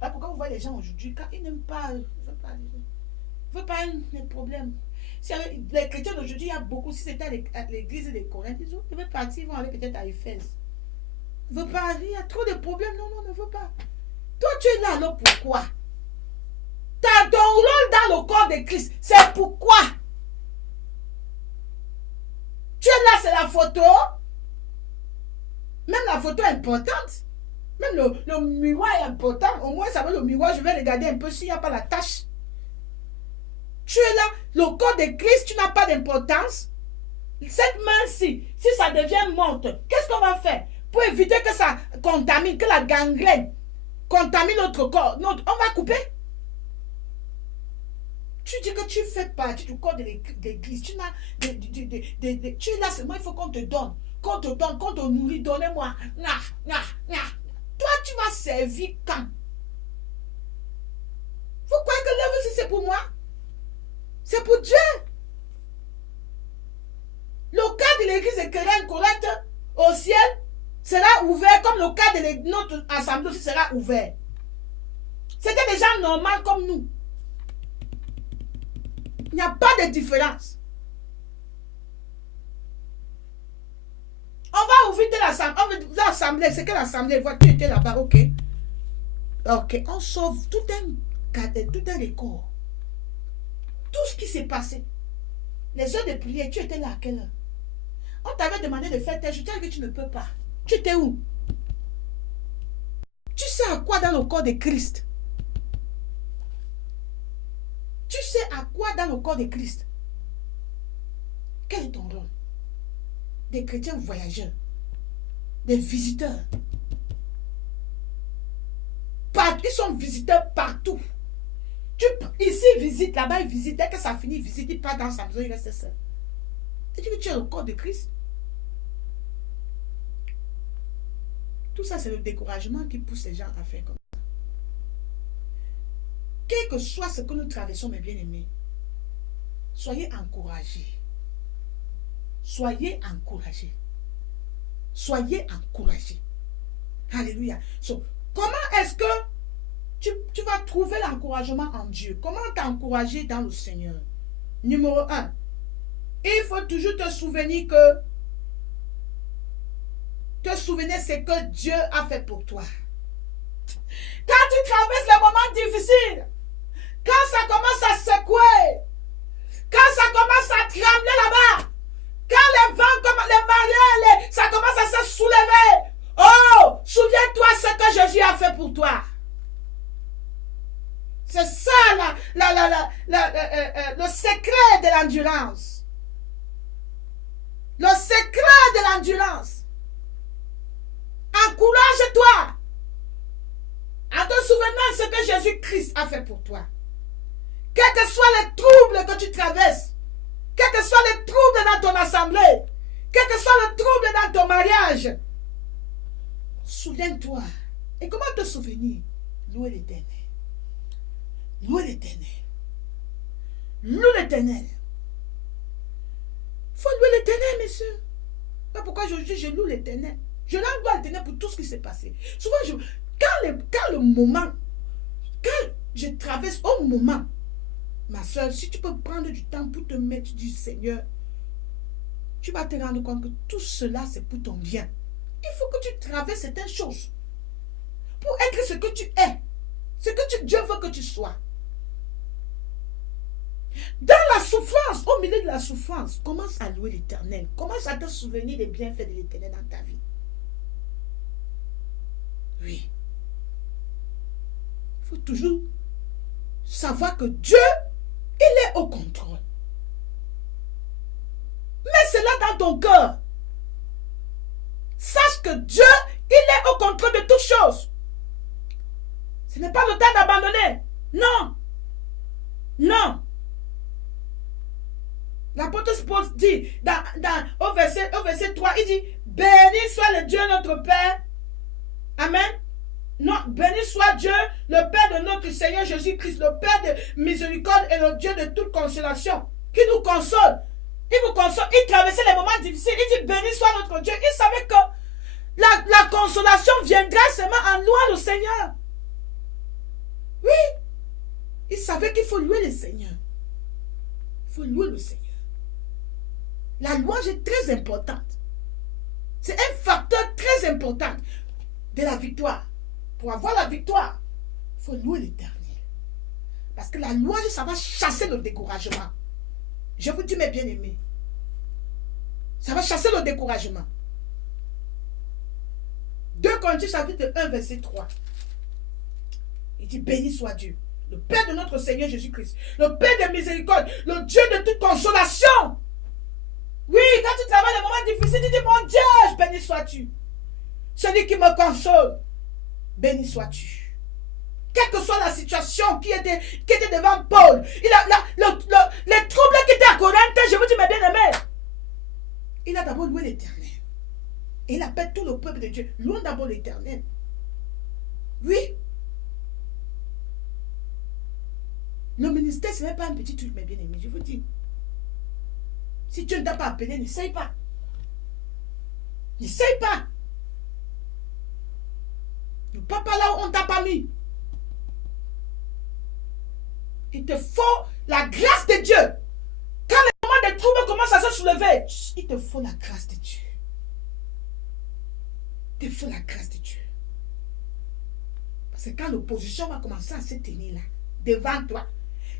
Là, pourquoi vous voyez les gens aujourd'hui, quand ils n'aiment pas, ils ne veulent pas les problèmes. Si les chrétiens d'aujourd'hui, il y a beaucoup, si c'était à l'église de Corinthe, ils devaient partir, ils vont aller peut-être à Éphèse. Ils ne veulent pas, il y a trop de problèmes. Non, ne veut pas. Toi, tu es là, alors pourquoi? Tu as ton rôle dans le corps de Christ. C'est pourquoi? Tu es là, c'est la photo. Même la photo est importante. Même le miroir est important. Au moins, ça va le miroir, je vais regarder un peu s'il n'y a pas la tache. Tu es là, le corps de Christ, tu n'as pas d'importance. Cette main-ci, si ça devient morte, qu'est-ce qu'on va faire? Pour éviter que ça contamine, que la gangrène contamine notre corps. On va couper. Tu dis que tu fais partie du corps de l'église. Tu es là seulement, il faut qu'on te donne. Qu'on te nourrit, donnez-moi. Toi, tu vas servir quand? Vous croyez que l'œuvre aussi c'est pour moi? C'est pour Dieu. Le cas de l'église de Corinthe au ciel sera ouvert comme le cas de notre assemblée aussi sera ouvert. C'était des gens normaux comme nous. Il n'y a pas de différence. On va ouvrir l'assemblée. C'est que l'assemblée, tu étais là-bas, ok. Ok, on sauve tout un record. Tout ce qui s'est passé. Les heures de prière, tu étais là à quelle heure? On t'avait demandé de faire tes jours, tu as dit que tu ne peux pas. Tu étais où? Tu sais à quoi dans le corps de Christ? Tu sais à quoi dans le corps de Christ? Quel est ton rôle? Des chrétiens voyageurs, des visiteurs. Ils sont visiteurs partout. Ici, visite, là-bas, il visite. Dès que ça finit, il visite, il part dans sa maison, il reste seul. Et tu veux que tu es le corps de Christ? Tout ça, c'est le découragement qui pousse les gens à faire comme ça. Quel que soit ce que nous traversons, mes bien-aimés, soyez encouragés. Soyez encouragés. Soyez encouragés. Alléluia. Comment est-ce que tu vas trouver l'encouragement en Dieu? Comment t'encourager dans le Seigneur? Numéro 1. Il faut toujours te souvenir que ce que Dieu a fait pour toi. Quand tu traverses les moments difficiles, quand ça commence à secouer, quand ça commence à trembler là-bas, quand les vents, les marées, ça commence à se soulever, oh, souviens-toi ce que Jésus a fait pour toi. C'est ça le secret de l'endurance. Le secret de l'endurance. Encourage-toi en te souvenant de ce que Jésus-Christ a fait pour toi. Quels que soient les troubles que tu traverses, quels que soient les troubles dans ton assemblée, quels que soient les troubles dans ton mariage, souviens-toi. Et comment te souvenir? Louer l'Éternel. Louer l'Éternel. Louer l'Éternel. Il faut louer l'Éternel, messieurs. Pourquoi je loue l'Éternel? Je rends gloire à l'Éternel pour tout ce qui s'est passé. Souvent, Quand le moment, quand je traverse au moment, ma soeur, si tu peux prendre du temps pour te mettre, tu dis, Seigneur, tu vas te rendre compte que tout cela, c'est pour ton bien. Il faut que tu traverses certaines choses pour être ce que tu es, ce que Dieu veut que tu sois. Dans la souffrance, au milieu de la souffrance, commence à louer l'Éternel. Commence à te souvenir des bienfaits de l'Éternel dans ta vie. Oui. Il faut toujours savoir que Dieu, il est au contrôle. Mets cela dans ton cœur. Sache que Dieu, il est au contrôle de toutes choses. Ce n'est pas le temps d'abandonner. Non. Non. L'apôtre Paul dit au verset 3, il dit, béni soit le Dieu notre Père. Amen. Non, béni soit Dieu, le Père de notre Seigneur Jésus-Christ, le Père de miséricorde et le Dieu de toute consolation, qui nous console. Il nous console. Il traversait les moments difficiles. Il dit, béni soit notre Dieu. Il savait que la consolation viendra seulement en louant le Seigneur. Oui. Il savait qu'il faut louer le Seigneur. Il faut louer le Seigneur. La louange est très importante. C'est un facteur très important de la victoire. Pour avoir la victoire, il faut louer l'Éternel. Parce que la louange, ça va chasser le découragement. Je vous dis, mes bien-aimés, ça va chasser le découragement. 2 Corinthiens chapitre 1, verset 3. Il dit, béni soit Dieu, le Père de notre Seigneur Jésus-Christ, le Père de miséricorde, le Dieu de toute consolation. Oui, quand tu travailles les moments difficiles, tu dis, mon Dieu, béni sois-tu. Celui qui me console, béni sois-tu. Quelle que soit la situation qui était devant Paul, les troubles qui étaient à Corinthe, je vous dis, mes bien-aimés, il a d'abord loué l'Éternel. Et il appelle tout le peuple de Dieu. Louons d'abord l'Éternel. Oui. Le ministère, ce n'est pas un petit truc, mes bien-aimés, je vous dis. Si Dieu ne t'a pas appelé, n'essaye pas. N'essaye pas. Ne pas là où on ne t'a pas mis. Il te faut la grâce de Dieu. Quand les moments de trouble commencent à se soulever, il te faut la grâce de Dieu. Il te faut la grâce de Dieu. Parce que quand l'opposition va commencer à se tenir là, devant toi,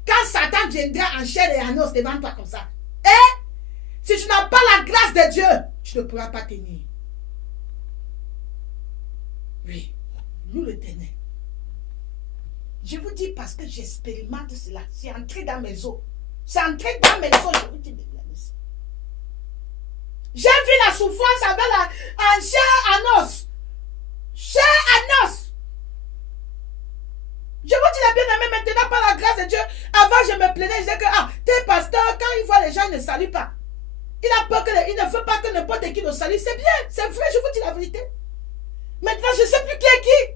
quand Satan viendra en chair et en os devant toi comme ça, si tu n'as pas la grâce de Dieu, tu ne pourras pas tenir. Oui, nous l'Éternel. Je vous dis parce que j'expérimente cela. C'est entré dans mes os. C'est entré dans mes os. Je vous dis, j'ai vu la souffrance avec en chair en os. Chair en os. Je vous dis la bien-aimée, maintenant par la grâce de Dieu. Avant, je me plaignais, je disais que tes pasteurs, quand ils voient les gens, ils ne saluent pas. Il a peur il ne veut pas que n'importe qui le salue. C'est bien, c'est vrai, je vous dis la vérité. Maintenant, je ne sais plus qui est qui.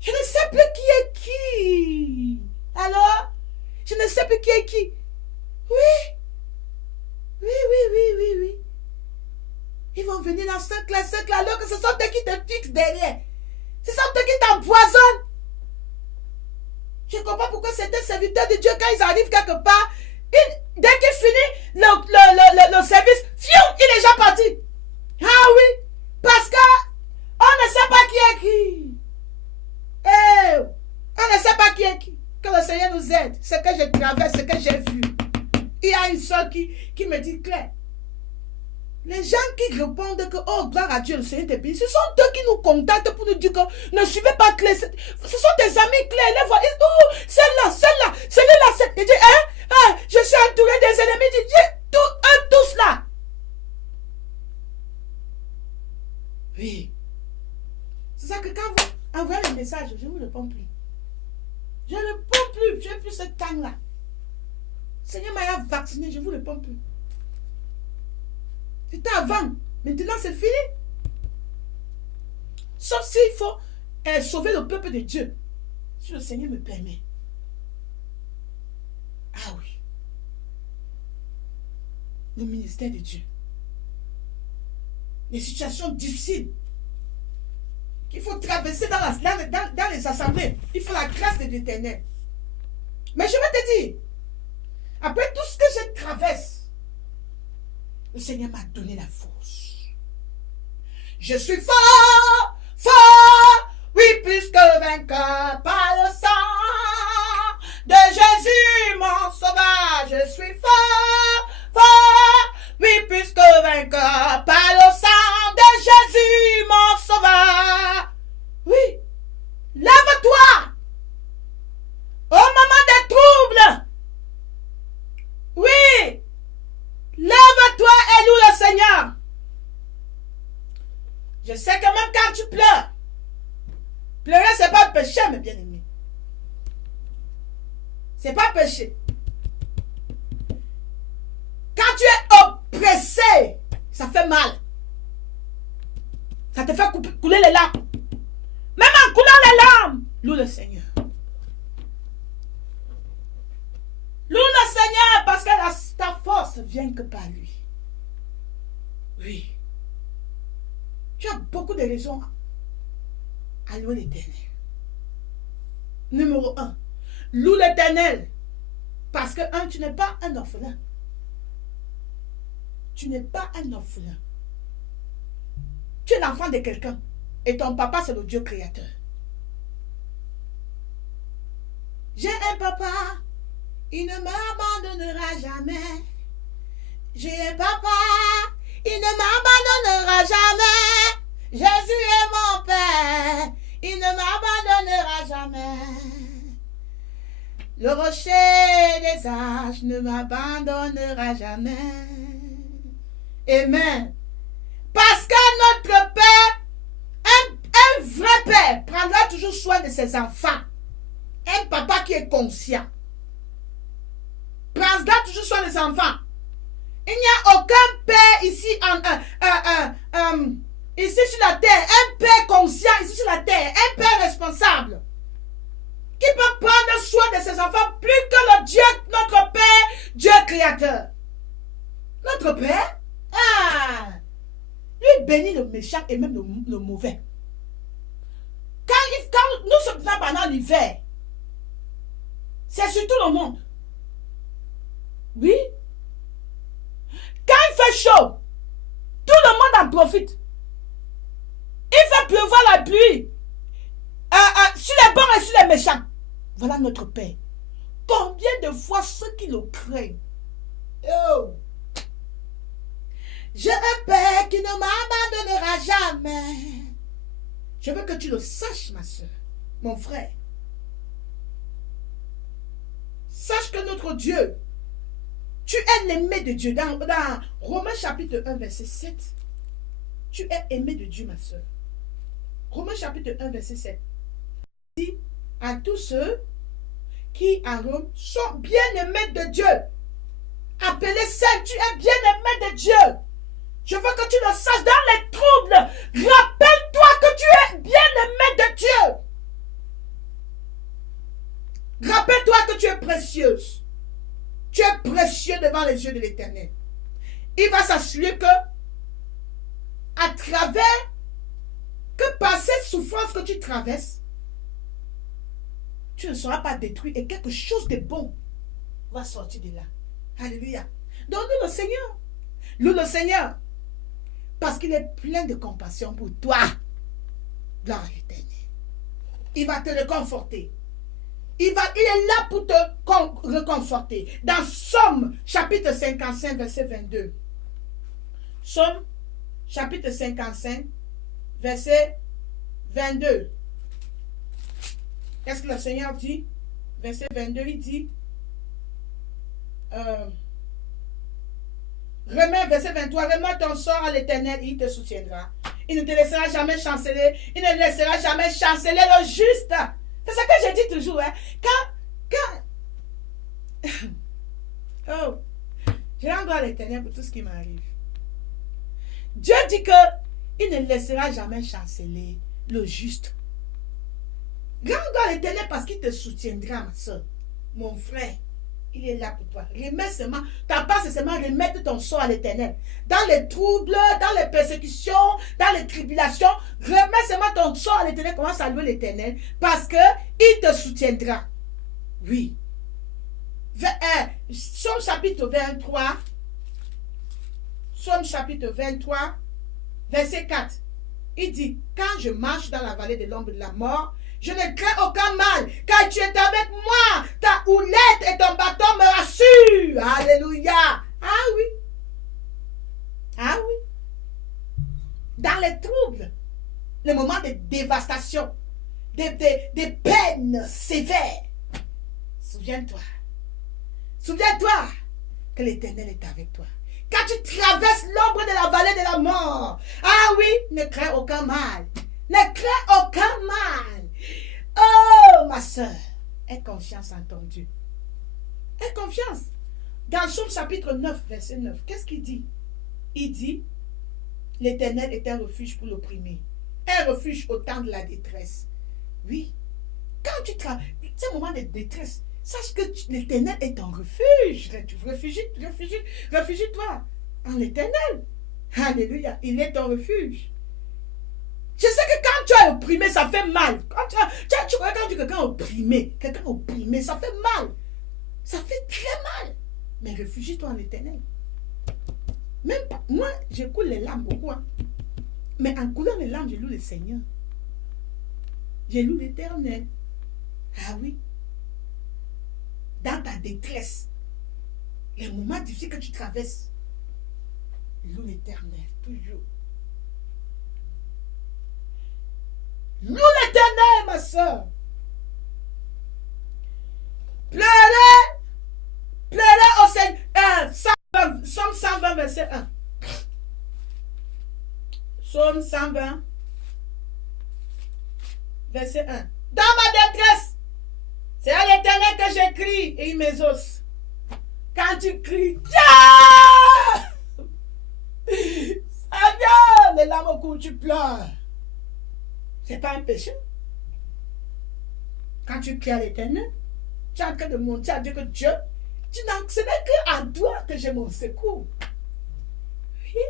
Je ne sais plus qui est qui. Alors, je ne sais plus qui est qui. Oui. Oui, oui, oui, oui, oui. Ils vont venir dans ce cercle, alors que ce sont eux qui te fixent derrière. Ce sont eux qui t'empoisonnent. Je ne comprends pas pourquoi certains serviteurs de Dieu, quand ils arrivent quelque part, dès qu'ils finissent le service, il est déjà parti. Ah oui, parce que on ne sait pas qui est qui. On ne sait pas qui est qui. Que le Seigneur nous aide. Ce que je traverse, ce que j'ai vu. Il y a une soeur qui me dit, Claire, les gens qui répondent que, oh, gloire à Dieu, le Seigneur t'est béni, ce sont eux qui nous contactent pour nous dire que ne suivez pas Claire. Ce sont des amis Claire. Les voix, oh, celle-là, celle-là, celui-là, celle-là. Il dit, je suis entouré des ennemis. Il dit, eux tous là. Oui. C'est ça que quand vous envoyez le message, je ne vous réponds plus. Je ne réponds plus. Je n'ai plus ce temps-là. Le Seigneur m'a vacciné, je ne vous réponds plus. C'était avant. Maintenant, c'est fini. Sauf s'il faut sauver le peuple de Dieu. Si le Seigneur me permet. Ah oui. Le ministère de Dieu. Les situations difficiles. qu'il faut traverser dans les assemblées. Il faut la grâce de l'Éternel. Mais je vais te dire, après tout ce que je traverse, le Seigneur m'a donné la force. Je suis fort, fort, oui, plus que vainqueur par le sang de Jésus, mon sauveur. Je suis fort, fort, oui, plus que vainqueur par le sang de Jésus, mon sauveur. Oui, lève-toi au moment des troubles. Oui, lève-toi et loue le Seigneur. Je sais que même quand tu pleures, pleurer c'est pas péché, mes bien-aimés. C'est pas péché. Quand tu es oppressé, ça fait mal. Ça te fait couler les larmes. Même en coulant les larmes, loue le Seigneur. Loue le Seigneur parce que ta force vient que par lui. Oui. Tu as beaucoup de raisons à louer l'Éternel. Numéro 1. Loue l'Éternel. Parce que, tu n'es pas un orphelin. Tu n'es pas un orphelin. Tu es l'enfant de quelqu'un. Et ton papa, c'est le Dieu créateur. J'ai un papa. Il ne m'abandonnera jamais. J'ai un papa. Il ne m'abandonnera jamais. Jésus est mon Père. Il ne m'abandonnera jamais. Le rocher des âges ne m'abandonnera jamais. Amen. Parce que notre Père, un vrai Père, prendra toujours soin de ses enfants. Un papa qui est conscient prendra toujours soin de ses enfants. Il n'y a aucun père ici, ici sur la terre, un père conscient ici sur la terre, un père responsable, qui peut prendre soin de ses enfants plus que le Dieu, notre Père, Dieu créateur. Notre Père, lui bénit le méchant et même le mauvais. Quand nous sommes là pendant l'hiver, c'est sur tout le monde. Oui. Quand il fait chaud, tout le monde en profite. Il fait pleuvoir la pluie sur les bons et sur les méchants. Voilà notre Père. Combien de fois ceux qui le craignent. Oh. J'ai un Père qui ne m'abandonnera jamais. Je veux que tu le saches, ma soeur, mon frère. Sache que notre Dieu, tu es l'aimé de Dieu. Dans Romains chapitre 1, verset 7, tu es aimé de Dieu, ma soeur. Romains chapitre 1, verset 7. Dit à tous ceux qui en Rome sont bien-aimés de Dieu. Appelés saints, tu es bien-aimé de Dieu. Je veux que tu le saches dans les troubles. Rappelle-toi que tu es bien-aimé de Dieu. Rappelle-toi que tu es précieuse. Tu es précieux devant les yeux de l'Éternel. Il va s'assurer que, à travers, que par cette souffrance que tu traverses, tu ne seras pas détruit et quelque chose de bon va sortir de là. Alléluia. Donc, loue le Seigneur. Loue le Seigneur. Parce qu'il est plein de compassion pour toi. Gloire à l'Éternel. Il va te réconforter. Il est là pour te réconforter. Dans Somme, chapitre 55, verset 22. Somme, chapitre 55, verset 22. Qu'est-ce que le Seigneur dit? Verset 22, il dit... remets, verset 23, remets ton sort à l'Éternel, il te soutiendra. Il ne te laissera jamais chanceler. Il ne laissera jamais chanceler le juste. C'est ce que je dis toujours. Hein. Oh, je rends gloire à l'Éternel pour tout ce qui m'arrive. Dieu dit que il ne laissera jamais chanceler le juste. Rends gloire à l'Éternel parce qu'il te soutiendra, ma soeur, mon frère. Il est là pour toi. Remets seulement, ta part c'est seulement remettre ton sort à l'Éternel. Dans les troubles, dans les persécutions, dans les tribulations, remets seulement ton sort à l'Éternel. Commence à louer l'Éternel parce qu'il te soutiendra. Oui. Psaume chapitre 23. Psaume chapitre 23, verset 4. Il dit, quand je marche dans la vallée de l'ombre de la mort, je ne crains aucun mal, car tu es avec moi. Ta houlette et ton bâton me rassurent. Alléluia. Ah oui. Ah oui. Dans les troubles, les moments de dévastation, des peines sévères, souviens-toi. Souviens-toi que l'Éternel est avec toi. Quand tu traverses l'ombre de la vallée de la mort, ah oui, ne crains aucun mal. Ne crains aucun mal. Oh, ma soeur, aie confiance en ton Dieu. Aie confiance. Dans Psaume chapitre 9, verset 9, qu'est-ce qu'il dit? Il dit, l'Éternel est un refuge pour l'opprimé, un refuge au temps de la détresse. Oui, quand tu traverses ce moment de détresse, sache que l'Éternel est ton refuge. Réfugie-toi en l'Éternel. Alléluia, il est ton refuge. Je sais que quand tu es opprimé, ça fait mal. Quand tu dis quelqu'un opprimé, ça fait mal. Ça fait très mal. Mais réfugie-toi en l'Éternel. Même pas, moi, je coule les larmes beaucoup. Hein. Mais en coulant les larmes, je loue le Seigneur. Je loue l'Éternel. Ah oui. Dans ta détresse, les moments difficiles que tu traverses, loue l'Éternel, toujours. Loue l'Éternel, ma soeur. Pleurez au Seigneur. Psaume 120, verset 1. Psaume 120, verset 1. Dans ma détresse, c'est à l'Éternel que j'écris et il m'exauce. Quand tu cries, Seigneur, les larmes au cou, tu pleures. C'est pas un péché. Quand tu cries à l'Éternel, tu es en train de monter à Dieu que Dieu, ce n'est qu'en toi que j'ai mon secours. Oui.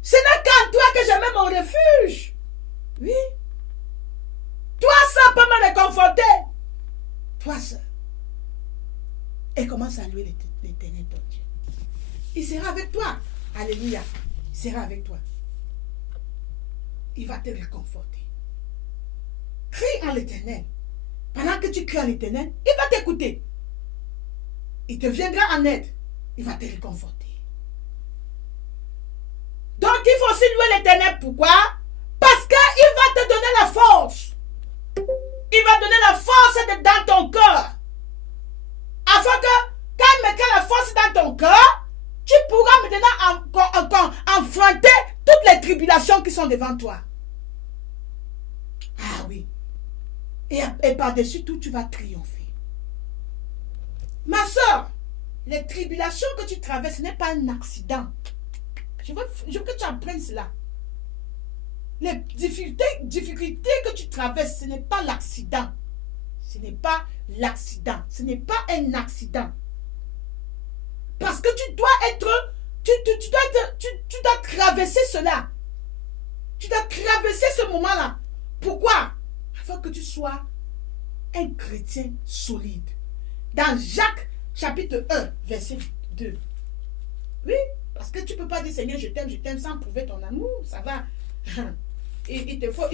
Ce n'est qu'en toi que j'ai même mon refuge. Oui. Toi seul peux me réconforter. Toi seul. Et commence à louer l'Éternel ton Dieu. Il sera avec toi. Alléluia. Il sera avec toi. Il va te réconforter. Crie en l'Éternel. Pendant que tu cries en l'Éternel, il va t'écouter. Il te viendra en aide. Il va te réconforter. Donc il faut aussi louer l'Éternel. Pourquoi? Parce qu'il va te donner la force. Il va donner la force dans ton cœur. Afin que, quand il mettra la force dans ton cœur, tu pourras maintenant affronter toutes les tribulations qui sont devant toi. Ah oui. Et par-dessus tout, tu vas triompher. Ma soeur, les tribulations que tu traverses, ce n'est pas un accident. Je veux que tu apprennes cela. Les difficultés que tu traverses, ce n'est pas l'accident. Ce n'est pas l'accident. Ce n'est pas un accident. Parce que tu dois être, tu dois traverser cela. Tu dois traverser ce moment-là. Pourquoi? Afin que tu sois un chrétien solide. Dans Jacques, chapitre 1, verset 2. Oui, parce que tu ne peux pas dire Seigneur, je t'aime sans prouver ton amour. Ça va. Il te faut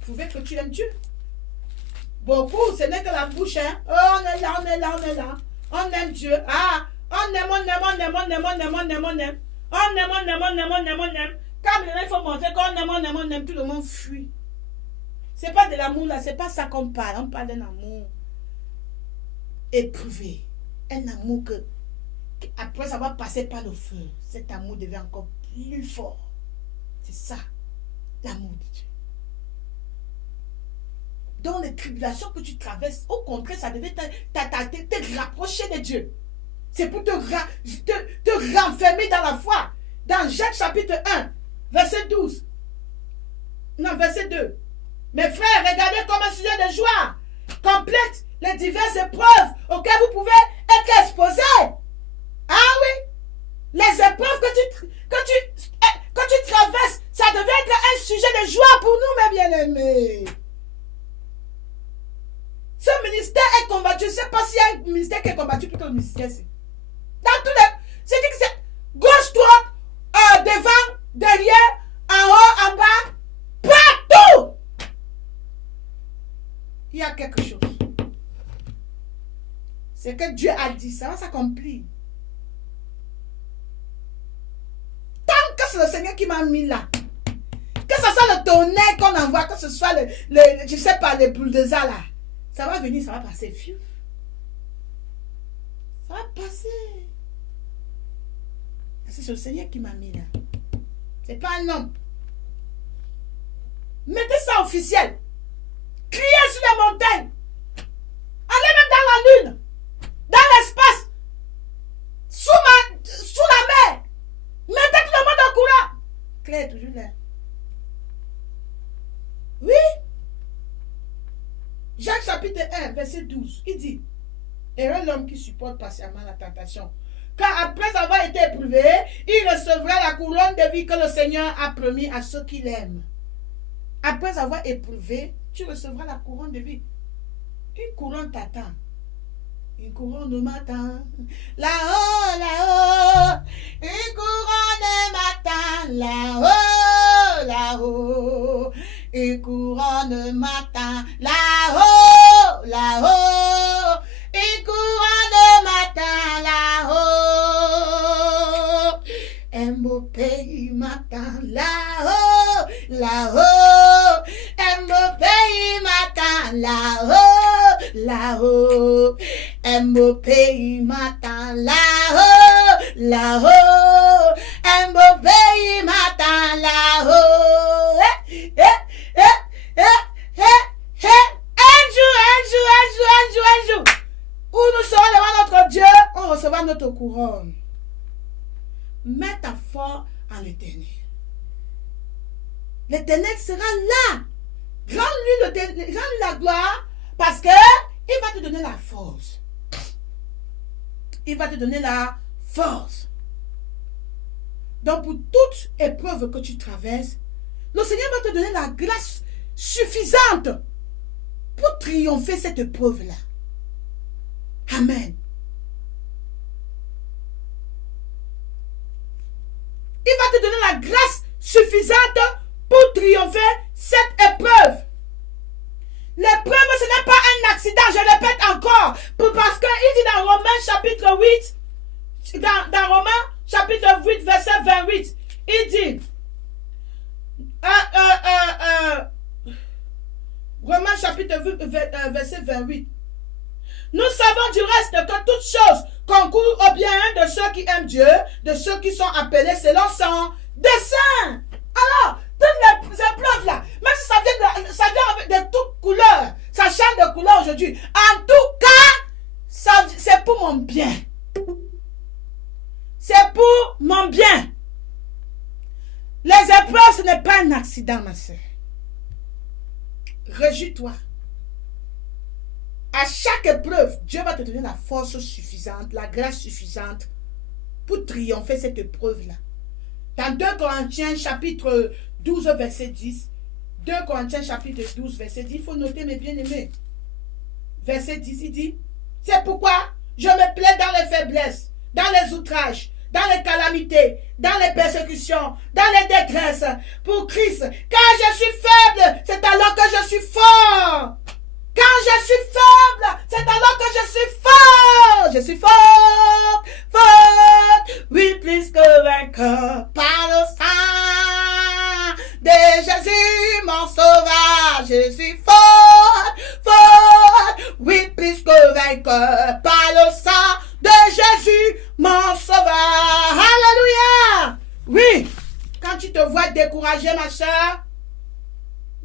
prouver que tu aimes Dieu. Beaucoup, ce n'est que la bouche. Hein? Oh, on est là. On aime Dieu. Ah, on aime. Quand il faut montrer qu'on aime, tout le monde fuit. Ce n'est pas de l'amour là, ce n'est pas ça qu'on parle. On parle d'un amour éprouvé. Un amour que, après avoir passé par le feu, cet amour devient encore plus fort. C'est ça, l'amour de Dieu. Dans les tribulations que tu traverses, au contraire, ça devait te rapprocher de Dieu. C'est pour te renfermer dans la foi. Dans Jacques chapitre 1, verset 12. Non, verset 2. Mes frères, regardez comme un sujet de joie complète les diverses épreuves auxquelles vous pouvez être exposés. Ah oui, les épreuves que tu traverses, ça devait être un sujet de joie pour nous, mes bien-aimés. Ce ministère est combattu. Je ne sais pas s'il y a un ministère qui est combattu plutôt que le ministère. Dans tous les... C'est dit que c'est gauche, droite, devant, derrière, en haut, en bas, partout. Il y a quelque chose. C'est que Dieu a dit, ça va s'accomplir. Tant que c'est le Seigneur qui m'a mis là, que ce soit le tonnerre qu'on envoie, que ce soit je ne sais pas, les bulldozers là, ça va venir, ça va passer. Ça va passer. C'est le Seigneur qui m'a mis là. C'est pas un homme. Mettez ça officiel. Criez sur les montagnes. Allez même dans la lune. Dans l'espace. Sous la mer. Mettez tout le monde en courant. Claire est toujours là. Oui. Jacques chapitre 1, verset 12. Il dit, heureux l'homme qui supporte patiemment la tentation. Car après avoir été éprouvé, il recevra la couronne de vie que le Seigneur a promis à ceux qui l'aiment. Après avoir éprouvé, tu recevras la couronne de vie. Une couronne t'attend. Une couronne m'attend. Là-haut, là-haut. Une couronne m'attend. Là-haut, là-haut. Une couronne m'attend. Là-haut, là-haut. Une couronne m'attend. Là-haut. Un beau pays m'attend. Là-haut, là-haut. Un beau pays m'attend. Là-haut, là-haut. Un beau pays m'attend. Là-haut, là-haut. Un beau pays m'attend. Là-haut. Un jour, où nous serons devant notre Dieu, on recevra notre couronne. Mets ta foi en l'Éternel. L'Éternel sera là. Rends-lui la gloire parce que il va te donner la force. Il va te donner la force. Donc pour toute épreuve que tu traverses, le Seigneur va te donner la grâce suffisante pour triompher cette épreuve-là. Amen. Il va te donner la grâce suffisante pour triompher cette épreuve. L'épreuve, ce n'est pas un accident, je répète encore. Parce qu'il dit dans Romains chapitre 8, dans Romains chapitre 8, verset 28, il dit, Romains chapitre 8, verset 28, nous savons du reste que toutes choses concourent au bien de ceux qui aiment Dieu, de ceux qui sont appelés selon son dessein. Alors, toutes les épreuves là, même si ça vient avec de toutes couleurs, ça change de couleur aujourd'hui. En tout cas, c'est pour mon bien. C'est pour mon bien. Les épreuves, ce n'est pas un accident, ma soeur. Réjouis-toi. À chaque épreuve, Dieu va te donner la force suffisante, la grâce suffisante pour triompher cette épreuve-là. Dans 2 Corinthiens chapitre 12, verset 10, 2 Corinthiens chapitre 12, verset 10, il faut noter mes bien-aimés. Verset 10, il dit, c'est pourquoi je me plais dans les faiblesses, dans les outrages, dans les calamités, dans les persécutions, dans les détresses, pour Christ. Car je suis faible, c'est alors que je suis fort. Quand je suis faible, c'est alors que je suis fort. Je suis fort, fort, oui, plus que vainqueur. Par le sang de Jésus, mon sauveur. Je suis fort, fort, oui, plus que vainqueur. Par le sang de Jésus, mon sauveur. Alléluia. Oui, quand tu te vois découragé, ma soeur,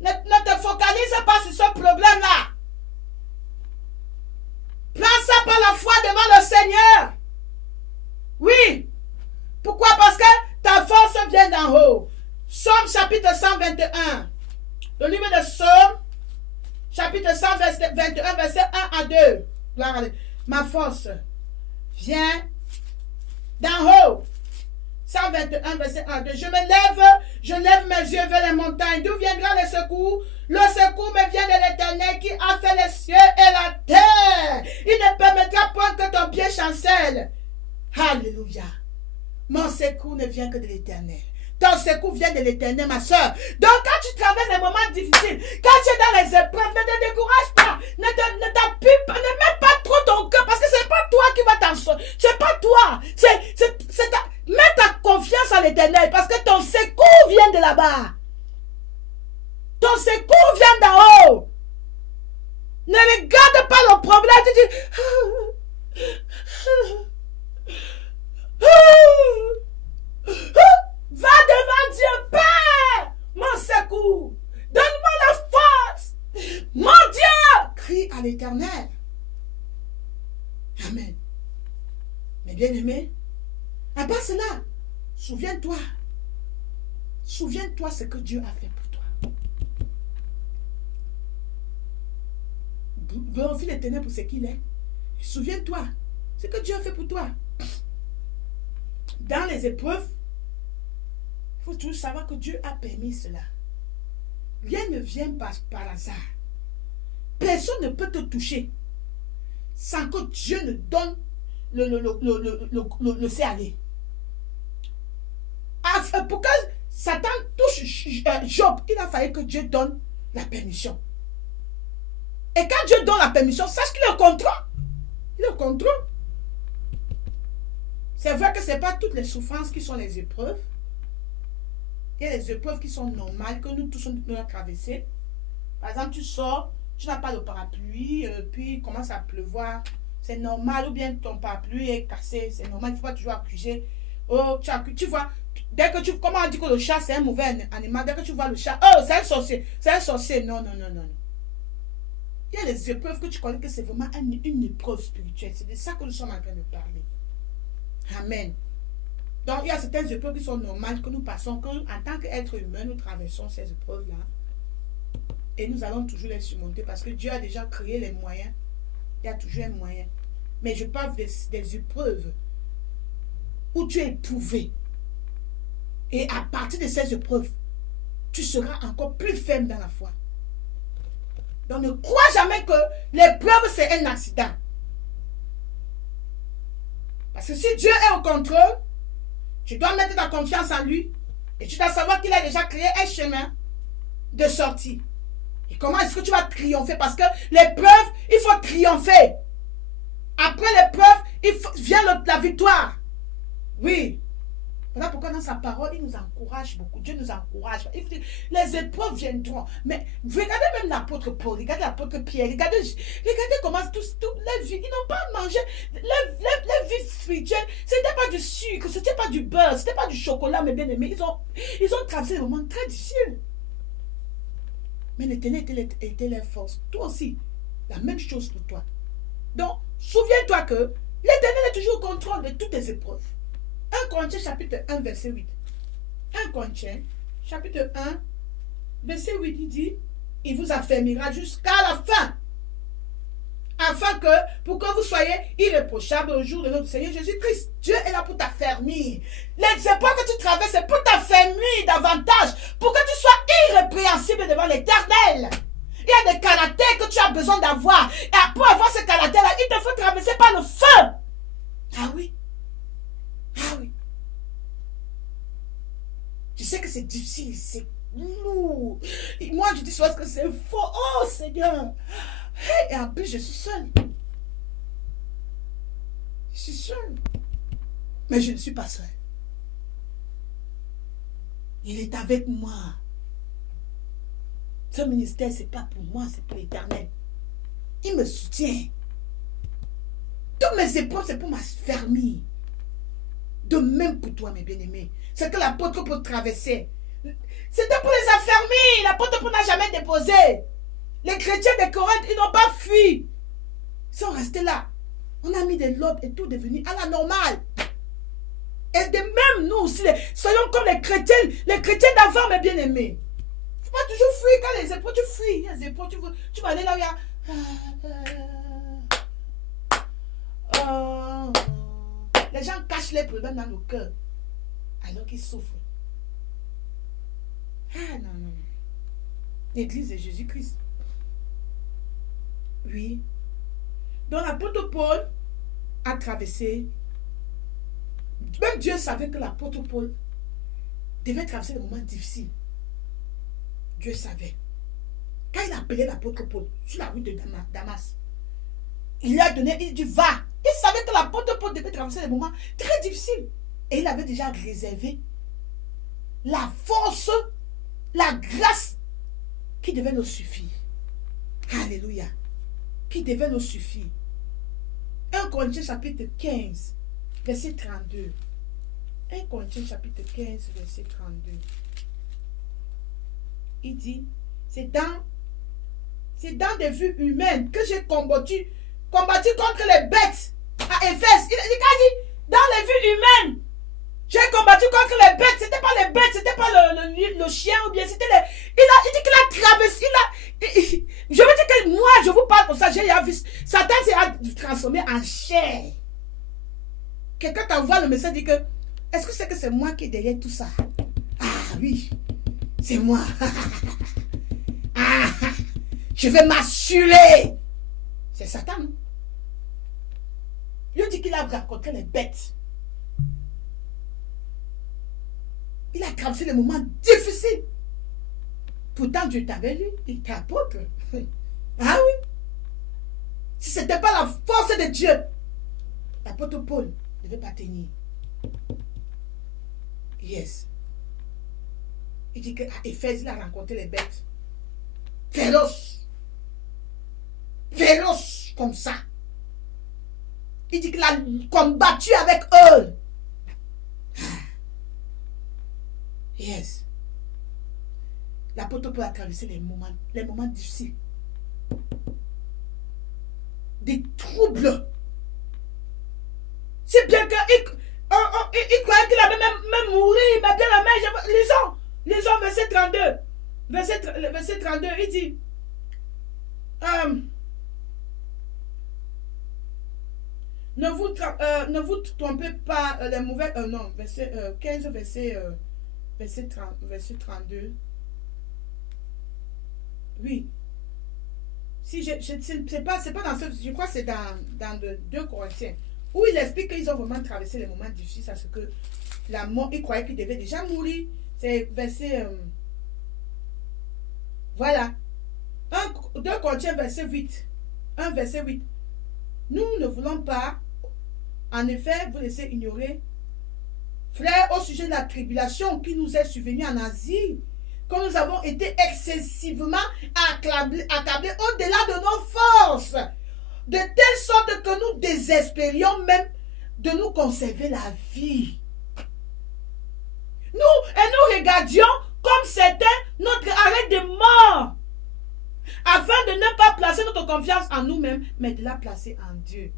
ne te focalise pas sur ce problème-là. Prends ça par la foi devant le Seigneur. Oui. Pourquoi? Parce que ta force vient d'en haut. Psaume chapitre 121. Le livre de Psaume chapitre 121, verset 1 à 2. Gloire à Dieu. Ma force vient d'en haut. 121, verset 1 à 2. Je lève mes yeux vers les montagnes. D'où viendra le secours? Le secours me vient de l'Éternel qui a fait les cieux et la terre. Il ne permettra point que ton pied chancelle. Alléluia. Mon secours ne vient que de l'Éternel. Ton secours vient de l'Éternel, ma soeur. Donc, quand tu traverses des moments difficiles, quand tu es dans les épreuves, ne te décourage pas. Ne t'appuie pas, ne mets pas trop ton cœur, parce que c'est pas toi qui vas t'en sortir. C'est pas toi. Mets ta confiance en l'Éternel, parce que ton secours vient de là-bas. Ton secours vient d'en haut. Ne regarde pas le problème. Tu dis... Va devant Dieu, Père, mon secours. Donne-moi la force. Mon Dieu, crie à l'Éternel. Amen. Mais bien aimé, à part cela, souviens-toi. Souviens-toi ce que Dieu a fait pour toi. Glorifie l'Éternel pour ce qu'il est. Souviens-toi ce que Dieu a fait pour toi. Dans les épreuves, il faut toujours savoir que Dieu a permis cela. Rien ne vient par hasard. Personne ne peut te toucher sans que Dieu ne donne le laisser aller. Pour que Satan touche Job, il a fallu que Dieu donne la permission. Et quand Dieu donne la permission, sache qu'il est au contrôle. Il est au contrôle. C'est vrai que ce n'est pas toutes les souffrances qui sont les épreuves. Il y a des épreuves qui sont normales, que nous tous nous devons traverser. Par exemple, tu sors, tu n'as pas de parapluie, puis il commence à pleuvoir. C'est normal, ou bien ton parapluie est cassé, c'est normal, il ne faut pas toujours accuser. Oh, tu vois, dès que tu... Comment on dit que le chat, c'est un mauvais animal? Dès que tu vois le chat, oh, c'est un sorcier. C'est un sorcier. Non, non, non, non. Il y a des épreuves que tu connais que c'est vraiment une épreuve spirituelle. C'est de ça que nous sommes en train de parler. Amen. Donc, il y a certaines épreuves qui sont normales que nous passons, que en tant qu'être humain, nous traversons ces épreuves-là. Et nous allons toujours les surmonter parce que Dieu a déjà créé les moyens. Il y a toujours un moyen. Mais je parle des épreuves où tu es éprouvé. Et à partir de ces épreuves, tu seras encore plus ferme dans la foi. Donc, ne crois jamais que l'épreuve, c'est un accident. Parce que si Dieu est au contrôle, tu dois mettre ta confiance en lui et tu dois savoir qu'il a déjà créé un chemin de sortie. Et comment est-ce que tu vas triompher? Parce que l'épreuve, il faut triompher. Après l'épreuve, vient la victoire. Oui. Voilà pourquoi dans sa parole, il nous encourage beaucoup. Dieu nous encourage. Il dit, les épreuves viendront. Mais regardez même l'apôtre Paul, regardez l'apôtre Pierre, regardez comment tous les vies, ils n'ont pas mangé. Les vies spirituelles, ce n'était pas du sucre, ce n'était pas du beurre, ce n'était pas du chocolat, mes bien-aimés. Ils ont traversé des moments très difficiles. Mais l'Éternel était leur force. Toi aussi, la même chose pour toi. Donc, souviens-toi que l'Éternel est toujours au contrôle de toutes les épreuves. 1 Corinthiens chapitre 1 verset 8. 1 Corinthiens chapitre 1 verset 8, il dit, il vous affermira jusqu'à la fin, afin que, pour que vous soyez irréprochables au jour de notre Seigneur Jésus-Christ. Dieu est là pour t'affermir. Les épreuves que tu traverses, c'est pour t'affermir davantage, pour que tu sois irrépréhensible devant l'Éternel. Il y a des caractères que tu as besoin d'avoir. Et pour avoir ce caractère-là, il te faut traverser par le feu. Ah oui. Ah oui. Je sais que c'est difficile, c'est lourd. Et moi, je dis souvent que c'est faux. Oh Seigneur. Et en plus, je suis seule. Je suis seule. Mais je ne suis pas seule. Il est avec moi. Ce ministère, ce n'est pas pour moi, c'est pour l'Éternel. Il me soutient. Toutes mes épreuves, c'est pour m'affermir. De même pour toi, mes bien-aimés. C'est que l'apôtre Paul traversait. C'était pour les affermir. L'apôtre Paul n'a jamais déposé. Les chrétiens de Corinthe, ils n'ont pas fui. Ils sont restés là. On a mis de l'ordre et tout devenu à la normale. Et de même, nous aussi, soyons comme les chrétiens d'avant, mes bien-aimés. faut pas toujours fuir. Quand les épreuves, tu fuis. Il y a des épreuves, tu vas aller là où il y a... les gens cachent les problèmes dans le cœur alors qu'ils souffrent. Ah non, non, non. L'église de Jésus-Christ. Oui. Donc l'apôtre Paul a traversé. Même Dieu savait que l'apôtre Paul devait traverser des moments difficiles. Dieu savait. Quand il a appelé l'apôtre Paul sur la route de Damas, il lui a donné, il dit va. Il savait que l'apôtre Paul devait traverser des moments très difficiles. Et il avait déjà réservé la force, la grâce qui devait nous suffire. Alléluia. Qui devait nous suffire. 1 Corinthiens chapitre 15, verset 32. 1 Corinthiens chapitre 15, verset 32. Il dit, c'est dans des vues humaines que j'ai combattu contre les bêtes à Éphèse. Il a dit, dans les vues humaines, j'ai combattu contre les bêtes. C'était pas les bêtes, c'était pas le chien ou bien c'était les... Il dit qu'il a traversé, je veux dire que moi, je vous parle comme ça, j'ai vu, Satan s'est transformé en chair. Quelqu'un t'envoie le message, dit que, est-ce que c'est que c'est moi qui est derrière tout ça? Ah oui, c'est moi. Ah, je vais m'assurer. C'est Satan, non? Il dit qu'il a rencontré les bêtes. Il a traversé les moments difficiles. Pourtant, Dieu t'avait lu, il était apôtre. Ah oui. Si ce n'était pas la force de Dieu, l'apôtre Paul ne devait pas tenir. Yes. Il dit qu'à Éphèse, il a rencontré les bêtes. Féroces. Féroces comme ça. Il dit qu'il a combattu avec eux. Yes. L'apôtre Paul a traversé les moments difficiles. Des troubles. C'est bien qu'il croyait qu'il allait même mourir, mais bien la main. Lisons verset 32. Verset 32, il dit ne vous trompez pas les mauvais... non, verset 15, verset 32. Oui. Si c'est pas dans ce... Je crois que c'est dans 2 Corinthiens. Où il explique qu'ils ont vraiment traversé les moments difficiles. Parce que la mort, il croyait qu'il devait déjà mourir. C'est verset... voilà. 2 Corinthiens, verset 8. 1, verset 8. Nous ne voulons pas, en effet, vous laisser ignorer, frères, au sujet de la tribulation qui nous est survenue en Asie, que nous avons été excessivement accablés au-delà de nos forces, de telle sorte que nous désespérions même de nous conserver la vie. Nous regardions comme c'était notre arrêt de mort, afin de ne pas placer notre confiance en nous-mêmes, mais de la placer en Dieu.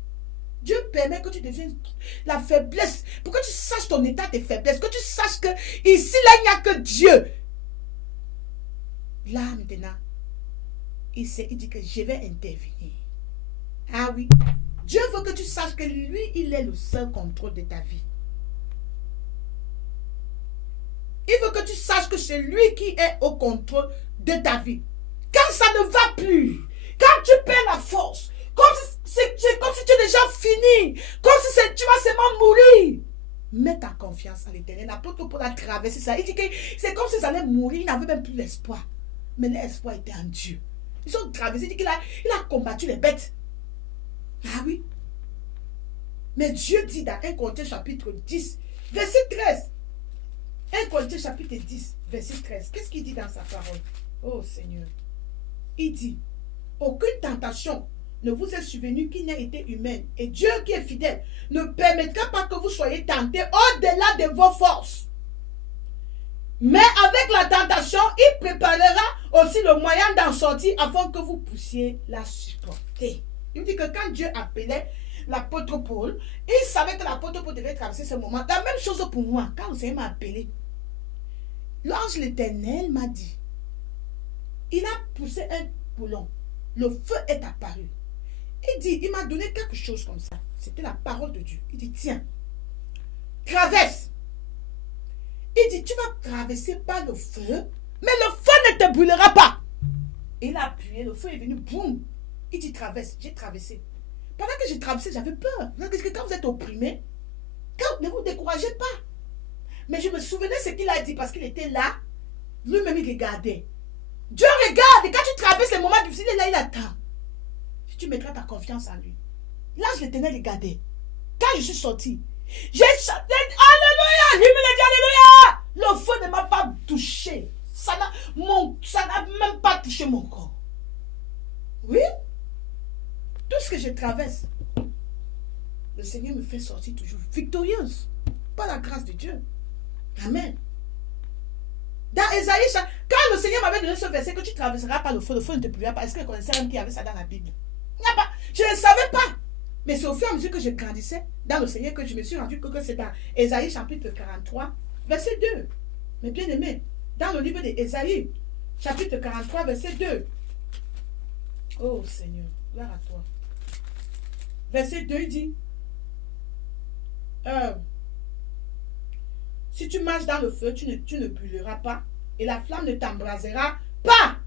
Dieu permet que tu deviennes la faiblesse, pour que tu saches ton état de faiblesse, que tu saches que ici, là, il n'y a que Dieu. Là, maintenant, il dit que je vais intervenir. Ah oui, Dieu veut que tu saches que lui, il est le seul contrôle de ta vie. Il veut que tu saches que c'est lui qui est au contrôle de ta vie. Quand ça ne va plus, quand tu perds la force, c'est comme si tu es déjà fini, comme si tu vas seulement mourir. Mets ta confiance en l'Éternel. L'apôtre Paul a traversé ça. Il dit que c'est comme s'ils allaient mourir, ils n'avaient même plus l'espoir. Mais l'espoir était en Dieu. Ils ont traversé, il dit qu'il a combattu les bêtes. Ah oui. Mais Dieu dit dans 1 Corinthiens chapitre 10, verset 13. 1 Corinthiens chapitre 10, verset 13. Qu'est-ce qu'il dit dans sa parole? Oh Seigneur. Il dit, aucune tentation ne vous est survenue qui n'ait été humaine. Et Dieu qui est fidèle ne permettra pas que vous soyez tentés au-delà de vos forces. Mais avec la tentation, il préparera aussi le moyen d'en sortir afin que vous puissiez la supporter. Il dit que quand Dieu appelait l'apôtre Paul, il savait que l'apôtre Paul devait traverser ce moment. La même chose pour moi, quand le Seigneur m'a appelé. L'ange l'Éternel m'a dit, Il a poussé un boulon. Le feu est apparu. Il m'a donné quelque chose comme ça. C'était la parole de Dieu. Il dit, tiens, traverse. Il dit, tu vas traverser par le feu, mais le feu ne te brûlera pas. Il a appuyé, le feu est venu, boum. Il dit, traverse. J'ai traversé. Pendant que j'ai traversé, j'avais peur. Parce que quand vous êtes opprimé, ne vous découragez pas. Mais je me souvenais ce qu'il a dit parce qu'il était là. Lui-même, il regardait. Dieu regarde. Et quand tu traverses les moments difficiles, là, il attend. Si tu mettras ta confiance en lui. Là, je l'Éternel regardait. Quand je suis sorti, j'ai chanté Alléluia. Je me dit Alléluia. Le feu ne m'a pas touché. Ça n'a même pas touché mon corps. Oui. Tout ce que je traverse, le Seigneur me fait sortir toujours victorieuse. Par la grâce de Dieu. Amen. Dans Ésaïe, quand le Seigneur m'avait donné ce verset que tu traverseras par le feu ne te brûlera pas, est-ce que je connaissais même qu'il y avait ça dans la Bible? Je ne savais pas. Mais c'est au fur et à mesure que je grandissais dans le Seigneur que je me suis rendu compte que c'est dans Ésaïe chapitre 43, verset 2. Mais bien aimé, dans le livre d'Ésaïe, chapitre 43, verset 2. Oh Seigneur, gloire à toi. Verset 2 dit, si tu marches dans le feu, tu ne brûleras pas et la flamme ne t'embrasera pas.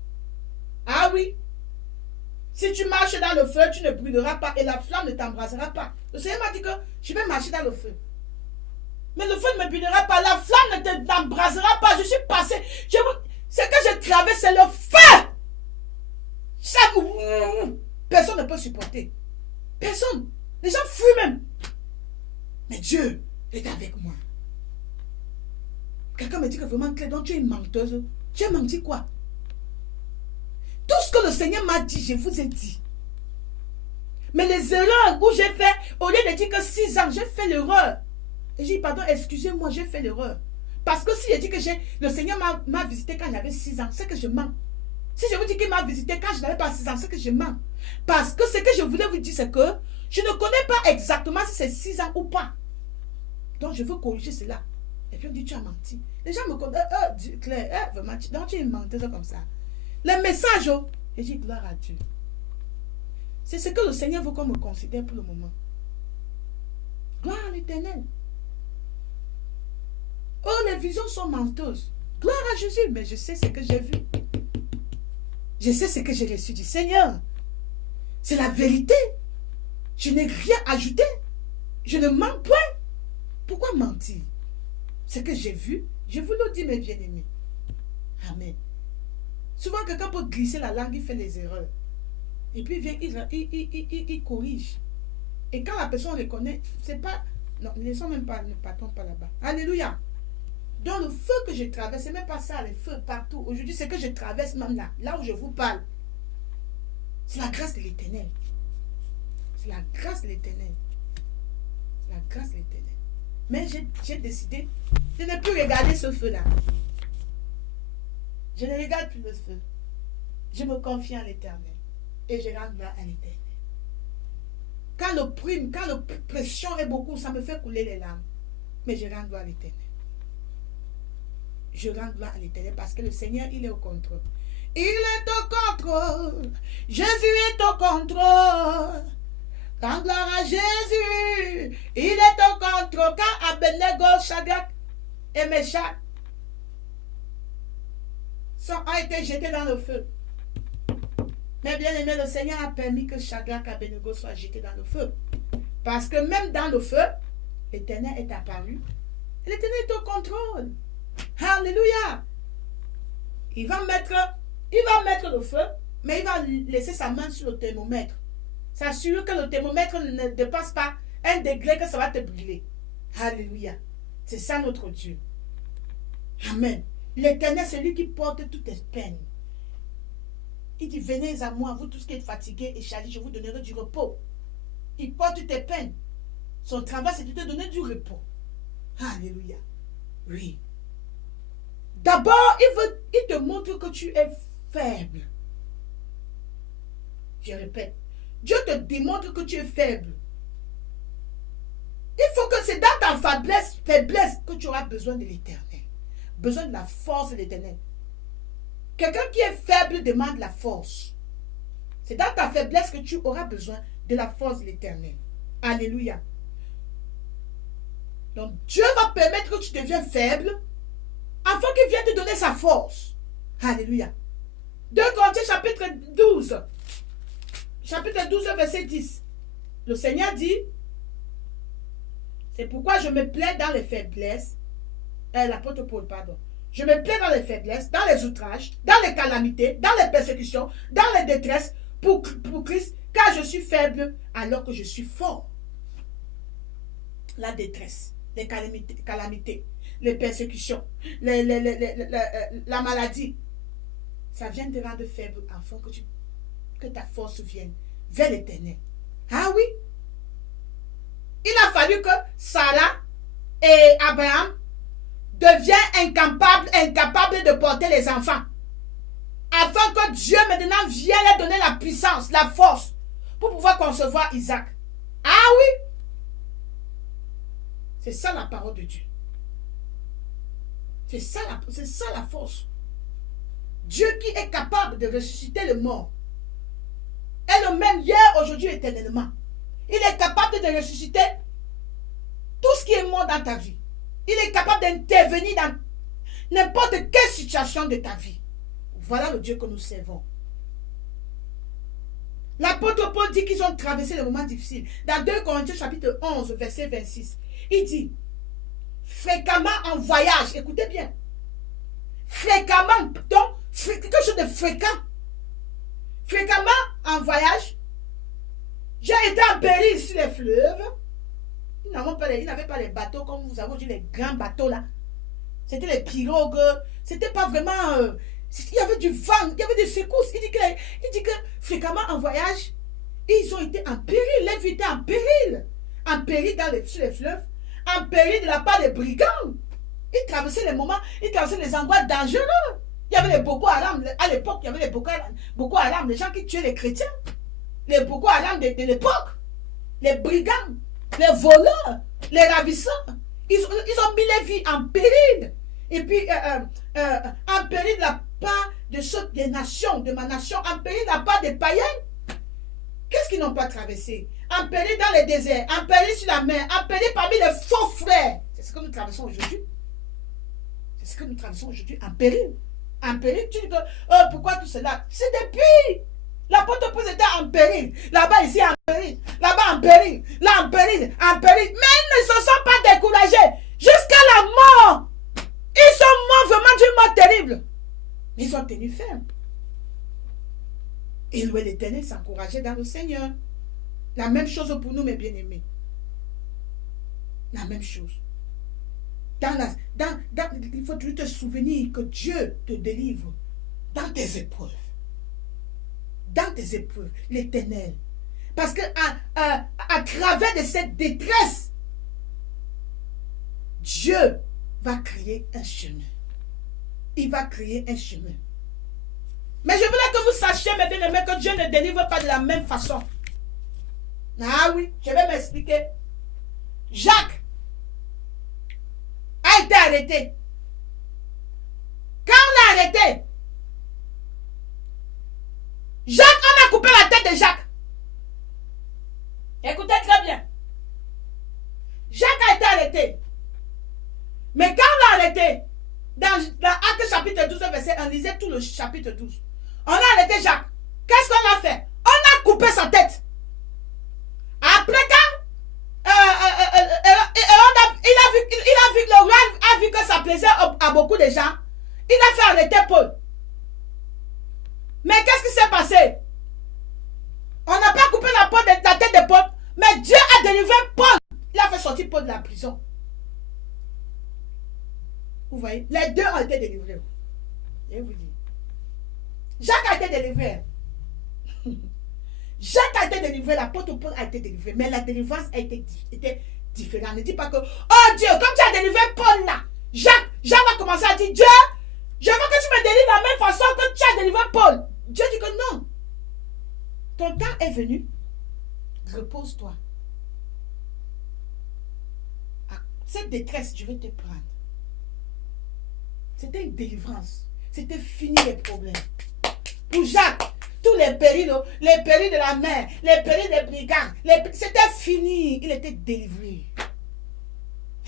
Ah oui. Si tu marches dans le feu, tu ne brûleras pas et la flamme ne t'embrasera pas. Le Seigneur m'a dit que je vais marcher dans le feu. Mais le feu ne me brûlera pas, la flamme ne t'embrasera pas. Je suis passé. Ce que je traverse, c'est le feu. Personne ne peut supporter. Personne. Les gens fuient même. Mais Dieu est avec moi. Quelqu'un me dit que vraiment, Claire, donc tu es une menteuse. Tu as menti quoi? Tout ce que le Seigneur m'a dit, je vous ai dit. Mais les erreurs où j'ai fait, au lieu de dire que 6 ans, j'ai fait l'erreur. Et j'ai dit, pardon, excusez-moi, j'ai fait l'erreur. Parce que si je dis que le Seigneur m'a visité quand j'avais 6 ans, c'est que je mens. Si je vous dis qu'il m'a visité quand je n'avais pas 6 ans, c'est que je mens. Parce que ce que je voulais vous dire, c'est que je ne connais pas exactement si c'est 6 ans ou pas. Donc je veux corriger cela. Et puis on dit, tu as menti. Les gens me connaissent, Claire, vraiment, donc tu es une menteuse comme ça. Les messages, et j'ai dit, gloire à Dieu. C'est ce que le Seigneur veut qu'on me considère pour le moment. Gloire à l'Éternel. Oh, les visions sont menteuses. Gloire à Jésus, mais je sais ce que j'ai vu. Je sais ce que j'ai reçu du Seigneur. C'est la vérité. Je n'ai rien ajouté. Je ne mens point. Pourquoi mentir? Ce que j'ai vu, je vous le dis, mes bien-aimés. Amen. Souvent, quelqu'un peut glisser la langue, il fait les erreurs. Et puis, il vient, il corrige. Et quand la personne reconnaît, c'est pas... Non, ne laissons même pas, ne partons pas là-bas. Alléluia. Dans le feu que je traverse, c'est même pas ça, les feux partout. Aujourd'hui, c'est que je traverse même là où je vous parle. C'est la grâce de l'Éternel. C'est la grâce de l'Éternel. C'est la grâce de l'Éternel. Mais j'ai décidé de ne plus regarder ce feu-là. Je ne regarde plus le feu. Je me confie en l'Éternel. Et je rends gloire à l'Éternel. Quand la pression est beaucoup, ça me fait couler les larmes. Mais je rends gloire à l'Éternel. Je rends gloire à l'Éternel parce que le Seigneur, il est au contrôle. Il est au contrôle. Jésus est au contrôle. Rends gloire à Jésus. Il est au contrôle. Quand Abednego, Shadrach et Meshach ont été jetés dans le feu. Mais bien aimé, le Seigneur a permis que Shadrach et Abednego soient jetés dans le feu. Parce que même dans le feu, l'Éternel est apparu. L'Éternel est au contrôle. Alléluia. Il va mettre le feu, mais il va laisser sa main sur le thermomètre. S'assurer que le thermomètre ne dépasse pas 1 degré que ça va te brûler. Alléluia. C'est ça notre Dieu. Amen. L'Éternel, c'est lui qui porte toutes tes peines. Il dit, venez à moi, vous tous qui êtes fatigués et chargés, je vous donnerai du repos. Il porte tes peines. Son travail, c'est de te donner du repos. Alléluia. Oui. D'abord, il te montre que tu es faible. Je répète, Dieu te démontre que tu es faible. Il faut que c'est dans ta faiblesse que tu auras besoin de l'Éternel. Besoin de la force de l'Éternel. Quelqu'un qui est faible demande la force. C'est dans ta faiblesse que tu auras besoin de la force de l'Éternel. Alléluia. Donc Dieu va permettre que tu deviennes faible afin qu'il vienne te donner sa force. Alléluia. 2 Corinthiens chapitre 12. Chapitre 12 verset 10. Le Seigneur dit, c'est pourquoi je me plais dans les faiblesses. L'apôtre Paul, pardon. Je me plais dans les faiblesses, dans les outrages, dans les calamités, dans les persécutions, dans les détresses pour Christ, car je suis faible alors que je suis fort. La détresse, les calamités, les persécutions, la maladie, ça vient te rendre faible afin que ta force vienne vers l'Éternel. Ah oui? Il a fallu que Sarah et Abraham deviennent incapables de porter les enfants. Afin que Dieu maintenant vienne leur donner la puissance, la force pour pouvoir concevoir Isaac. Ah oui? C'est ça la parole de Dieu. C'est ça la force. Dieu qui est capable de ressusciter le mort est le même hier, aujourd'hui, éternellement. Il est capable de ressusciter tout ce qui est mort dans ta vie. Il est capable d'intervenir dans n'importe quelle situation de ta vie. Voilà le Dieu que nous servons. L'apôtre Paul dit qu'ils ont traversé le moment difficile. Dans 2 Corinthiens chapitre 11, verset 26, il dit, fréquemment en voyage, écoutez bien, fréquemment, donc quelque chose de fréquent, fréquemment en voyage, j'ai été en péril sur les fleuves. Ils n'avaient pas les bateaux comme vous avez dit, les grands bateaux là. C'était les pirogues. C'était pas vraiment... il y avait du vent, il y avait des secousses. Il dit que fréquemment en voyage, ils ont été en péril. Les vies étaient en péril. En péril sur les fleuves. En péril de la part des brigands. Ils traversaient les moments, ils traversaient les endroits dangereux. Il y avait les Boko Haram. À l'époque, il y avait les Boko Haram, les gens qui tuaient les chrétiens. Les Boko Haram de l'époque. Les brigands. Les voleurs, les ravisseurs, ils ont mis les vies en péril. Et puis, en péril de la part des nations, de ma nation, en péril de la part des païens. Qu'est-ce qu'ils n'ont pas traversé? En péril dans les déserts, en péril sur la mer, en péril parmi les faux frères. C'est ce que nous traversons aujourd'hui. C'est ce que nous traversons aujourd'hui, en péril. En péril, tu dis que, pourquoi tout cela? C'est depuis. L'apôtre Paul était en péril. Là-bas, ici, en péril. Là-bas, en péril. Là, en péril. En péril. Mais ils ne se sont pas découragés. Jusqu'à la mort. Ils sont morts vraiment d'une mort terrible. Mais ils ont tenu ferme. Et louer l'Éternel, s'encourager dans le Seigneur. La même chose pour nous, mes bien-aimés. La même chose. Il faut toujours te souvenir que Dieu te délivre dans tes épreuves. Dans tes épreuves, l'Éternel. Parce que à travers de cette détresse, Dieu va créer un chemin. Il va créer un chemin. Mais je voulais que vous sachiez, mes bien-aimés, que Dieu ne délivre pas de la même façon. Ah oui, je vais m'expliquer. Jacques a été arrêté. Quand on l'a arrêté, Jacques, on a coupé la tête de Jacques. Écoutez très bien. Jacques a été arrêté. Mais quand on l'a arrêté, dans Actes chapitre 12, verset 1, lisez tout le chapitre 12. On a arrêté Jacques. Qu'est-ce qu'on a fait? On a coupé sa tête. Après quand le roi a vu que ça plaisait à beaucoup de gens, il a fait arrêter Paul. Mais qu'est-ce qui s'est passé? On n'a pas coupé la tête de Paul, mais Dieu a délivré Paul. Il a fait sortir Paul de la prison. Vous voyez, les deux ont été délivrés. Je vais vous dire. Jacques a été délivré. Jacques a été délivré, l'apôtre Paul a été délivré, mais la délivrance a été différente. Ne dis pas que, oh Dieu, comme tu as délivré Paul là, Jacques va commencer à dire, Dieu, je veux que tu me délivres de la même façon que tu as délivré Paul. Dieu dit que non. Ton temps est venu. Repose-toi. Cette détresse, je vais te prendre. C'était une délivrance. c'était fini les problèmes. Pour Jacques, tous les périls de la mer, les périls des brigands, c'était fini. Il était délivré.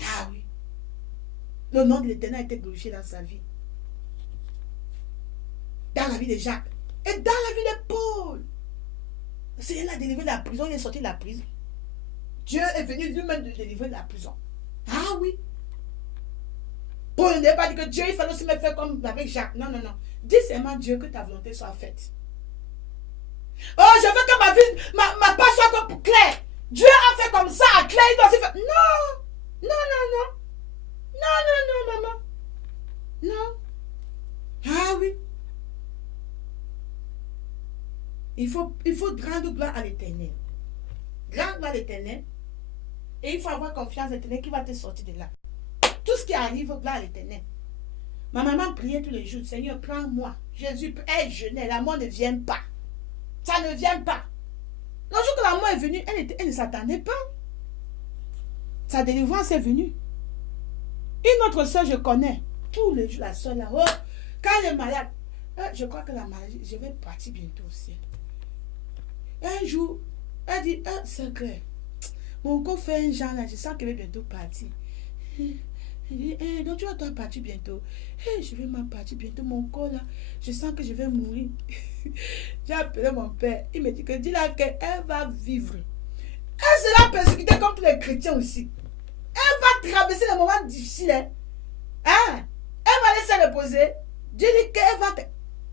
Ah oui. Le nom de l'Éternel a été glorifié dans sa vie. Dans la vie de Jacques. Et dans la vie de Paul. Le Seigneur l'a délivré de la prison. Il est sorti de la prison. Dieu est venu lui-même le délivrer de la prison. Ah oui. Paul ne devait pas dire que Dieu, il fallait aussi me faire comme avec Jacques. Non, non, non. Dis seulement Dieu que ta volonté soit faite. Oh, je veux que ma vie, ma part soit comme Claire. Dieu a fait comme ça à Claire. Il doit aussi faire. Non. Non, non, non. Non, non, non, maman. Non. Ah oui. Il faut rendre gloire à l'Éternel. Grande gloire à l'Éternel. Et il faut avoir confiance en l'Éternel qui va te sortir de là. Tout ce qui arrive, gloire à l'Éternel. Ma maman priait tous les jours. Seigneur, prends-moi. Jésus est jeûné. La mort ne vient pas. Ça ne vient pas. Le jour que la mort est venue, elle ne s'attendait pas. Sa délivrance est venue. Une autre soeur, je connais. Tous les jours, la soeur là. Oh, quand elle est malade, je crois que la maladie, je vais partir bientôt au ciel. Un jour, elle dit, c'est clair. Mon corps fait un genre là, je sens qu'elle va bientôt partir. Je dis, donc tu vas toi partir bientôt. Je vais m'en partir bientôt. Mon corps là, je sens que je vais mourir. J'ai appelé mon père. Il me dit que dis-là qu'elle va vivre. Elle sera persécutée comme tous les chrétiens aussi. Elle va traverser les moments difficiles. Hein? Elle va laisser se reposer. Dieu dit qu'elle va...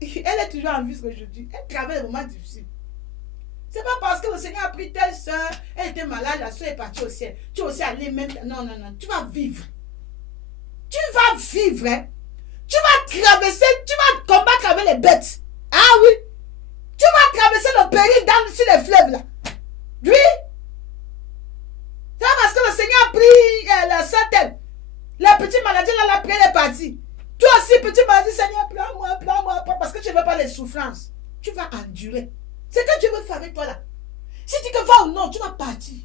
Elle est toujours en vie aujourd'hui. Elle traverse les moments difficiles. C'est pas parce que le Seigneur a pris telle soeur, elle était malade, la soeur est partie au ciel. Tu vas aussi aller même... Non, non, non. Tu vas vivre. Tu vas vivre. Hein? Tu vas traverser, tu vas combattre avec les bêtes. Ah oui. Tu vas traverser le péril sur les fleuves là. Oui. C'est parce que le Seigneur a pris la santé. La petite maladie là, la prière est partie. Toi aussi, petite maladie, Seigneur, prends-moi, parce que tu ne veux pas les souffrances. Tu vas endurer. C'est que Dieu veut faire avec toi là. Si tu te vas ou non, tu vas partir.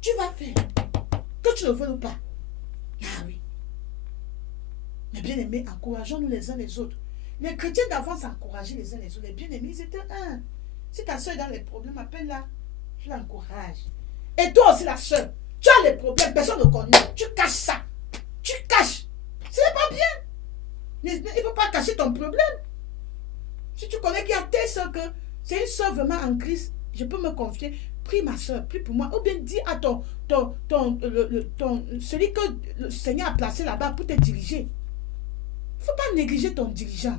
Tu vas faire. Que tu le veux ou pas. Ah oui. Mais bien aimés, encourageons-nous les uns les autres. Les chrétiens d'avant s'encourageaient les uns les autres. Les bien aimés, ils étaient un. Si ta soeur est dans les problèmes, appelle-la. Tu l'encourages. Et toi aussi, la soeur, tu as les problèmes, personne ne connaît. Tu caches ça. Tu caches. Ce n'est pas bien. Il ne faut pas cacher ton problème. Si tu connais qu'il y a telle soeur que c'est une soeur vraiment en Christ, je peux me confier. Prie ma soeur, prie pour moi. Ou bien dis à celui que le Seigneur a placé là-bas pour te diriger. Il ne faut pas négliger ton dirigeant.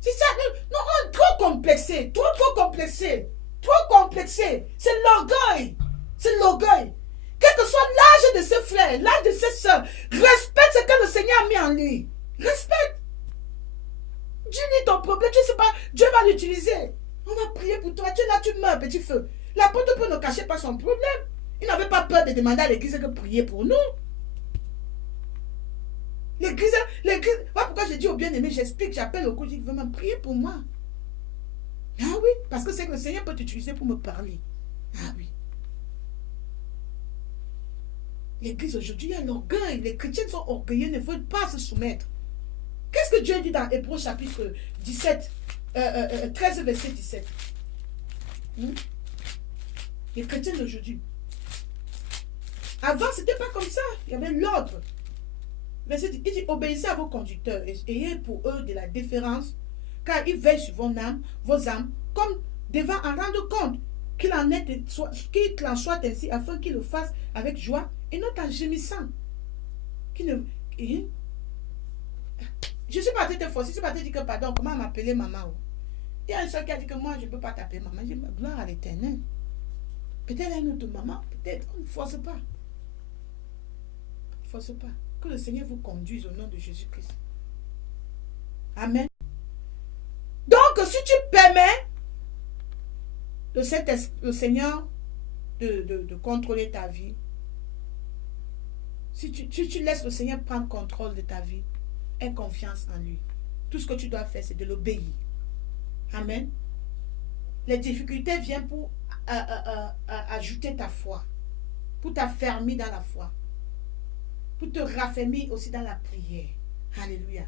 C'est ça. Non, trop complexé. Trop complexé. Trop complexé. C'est l'orgueil. C'est l'orgueil. Quel que soit l'âge de ses frères, l'âge de ses soeurs, respecte ce que le Seigneur a mis en lui. Respecte. Dis-lui ton problème, tu ne sais pas, Dieu va l'utiliser. On va prier pour toi. Tu es là, tu meurs, petit feu. L'apôtre Paul ne cachait pas son problème. Il n'avait pas peur de demander à l'église de prier pour nous. L'église, voilà pourquoi je dis aux bien-aimés, j'explique, j'appelle au coach, je dis vraiment prier pour moi. Ah oui, parce que c'est que le Seigneur peut t'utiliser pour me parler. Ah oui. L'église aujourd'hui, il y a l'orgueil. Les chrétiens sont orgueilleux, ne veulent pas se soumettre. Qu'est-ce que Dieu dit dans Hébreux chapitre 17, 13, verset 17? Les chrétiens d'aujourd'hui. Avant, ce n'était pas comme ça. Il y avait l'ordre. Verset 10, il dit, obéissez à vos conducteurs et ayez pour eux de la déférence, car ils veillent sur vos âmes, comme devant en rendre compte qu'il en soit ainsi, afin qu'ils le fassent avec joie et non en gémissant. Je ne suis pas tête forcée, je ne suis pas dire que pardon, comment m'appeler maman? Il y a une soeur qui a dit que moi, je ne peux pas t'appeler maman. Je dis, gloire à l'Éternel. Peut-être une autre maman, peut-être, on ne force pas. Ne force pas. Que le Seigneur vous conduise au nom de Jésus-Christ. Amen. Donc, si tu permets le Seigneur de contrôler ta vie, si tu laisses le Seigneur prendre contrôle de ta vie, aie confiance en lui. Tout ce que tu dois faire, c'est de l'obéir. Amen. Les difficultés viennent pour ajouter ta foi, pour t'affermir dans la foi, pour te raffermir aussi dans la prière. Alléluia.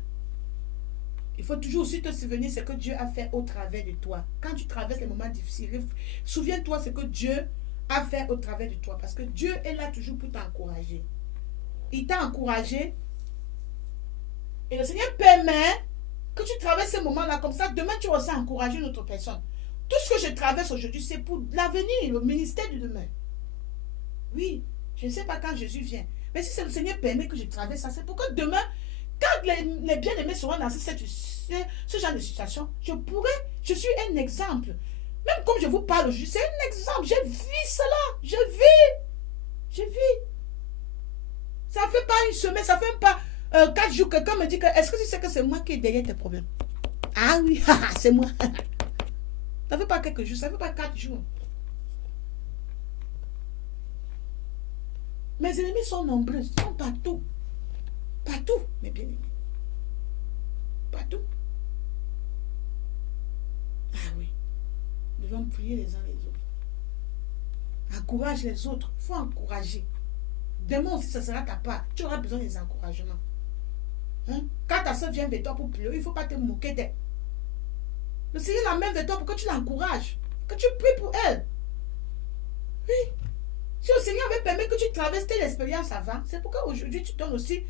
Il faut toujours aussi te souvenir ce que Dieu a fait au travers de toi. Quand tu traverses les moments difficiles, souviens-toi ce que Dieu a fait au travers de toi. Parce que Dieu est là toujours pour t'encourager. Il t'a encouragé. Et le Seigneur permet que tu traverses ces moments-là comme ça. Demain, tu vas aussi encourager une autre personne. Tout ce que je traverse aujourd'hui, c'est pour l'avenir, le ministère de demain. Oui, je ne sais pas quand Jésus vient. Mais si le Seigneur permet que je traverse ça, c'est pour que demain, quand les bien-aimés seront dans ce genre de situation, je suis un exemple. Même comme je vous parle aujourd'hui, c'est un exemple. Je vis cela. Je vis. Ça ne fait pas une semaine, ça ne fait pas 4 jours. Quelqu'un me dit que, est-ce que tu sais que c'est moi qui ai derrière tes problèmes? Ah oui, c'est moi. Ça ne fait pas quelques jours, ça ne fait pas 4 jours. Mes ennemis sont nombreux, ils sont partout. Partout, mes bien-aimés. Partout. Ah oui. Nous devons prier les uns les autres. Encourage les autres. Il faut encourager. Demain aussi, ce sera ta part. Tu auras besoin des encouragements. Hein? Quand ta soeur vient vers toi pour pleurer, il ne faut pas te moquer d'elle. Le Seigneur l'amène vers toi pour que tu l'encourages. Que tu pries pour elle. Oui. Si le Seigneur avait permis que tu traverses telle expérience avant, c'est pourquoi aujourd'hui tu donnes aussi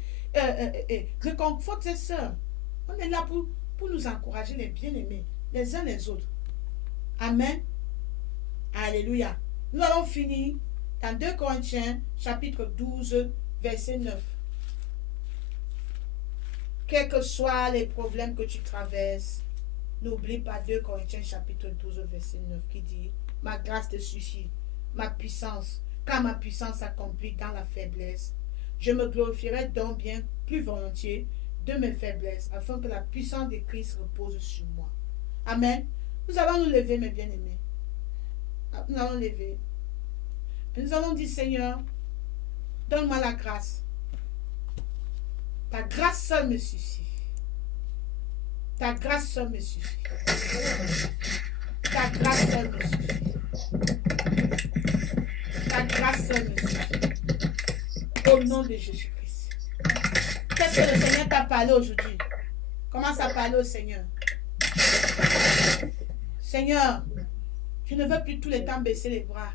réconfort tes sœurs. On est là pour nous encourager les bien-aimés, les uns les autres. Amen. Alléluia. Nous allons finir dans 2 Corinthiens, chapitre 12, verset 9. Quels que soient les problèmes que tu traverses, n'oublie pas 2 Corinthiens, chapitre 12, verset 9, qui dit, ma grâce te suffit, ma puissance, car ma puissance s'accomplit dans la faiblesse. Je me glorifierai donc bien plus volontiers de mes faiblesses, afin que la puissance de Christ repose sur moi. Amen. Nous allons nous lever, mes bien-aimés. Nous allons lever. Et nous allons dire, Seigneur, donne-moi la grâce. Ta grâce seule me suffit. Ta grâce seule me suffit. Ta grâce seule me suffit. Ta grâce seule me suffit. Au nom de Jésus-Christ. Qu'est-ce que le Seigneur t'a parlé aujourd'hui? Commence à parler au Seigneur. Seigneur, je ne veux plus tout le temps baisser les bras.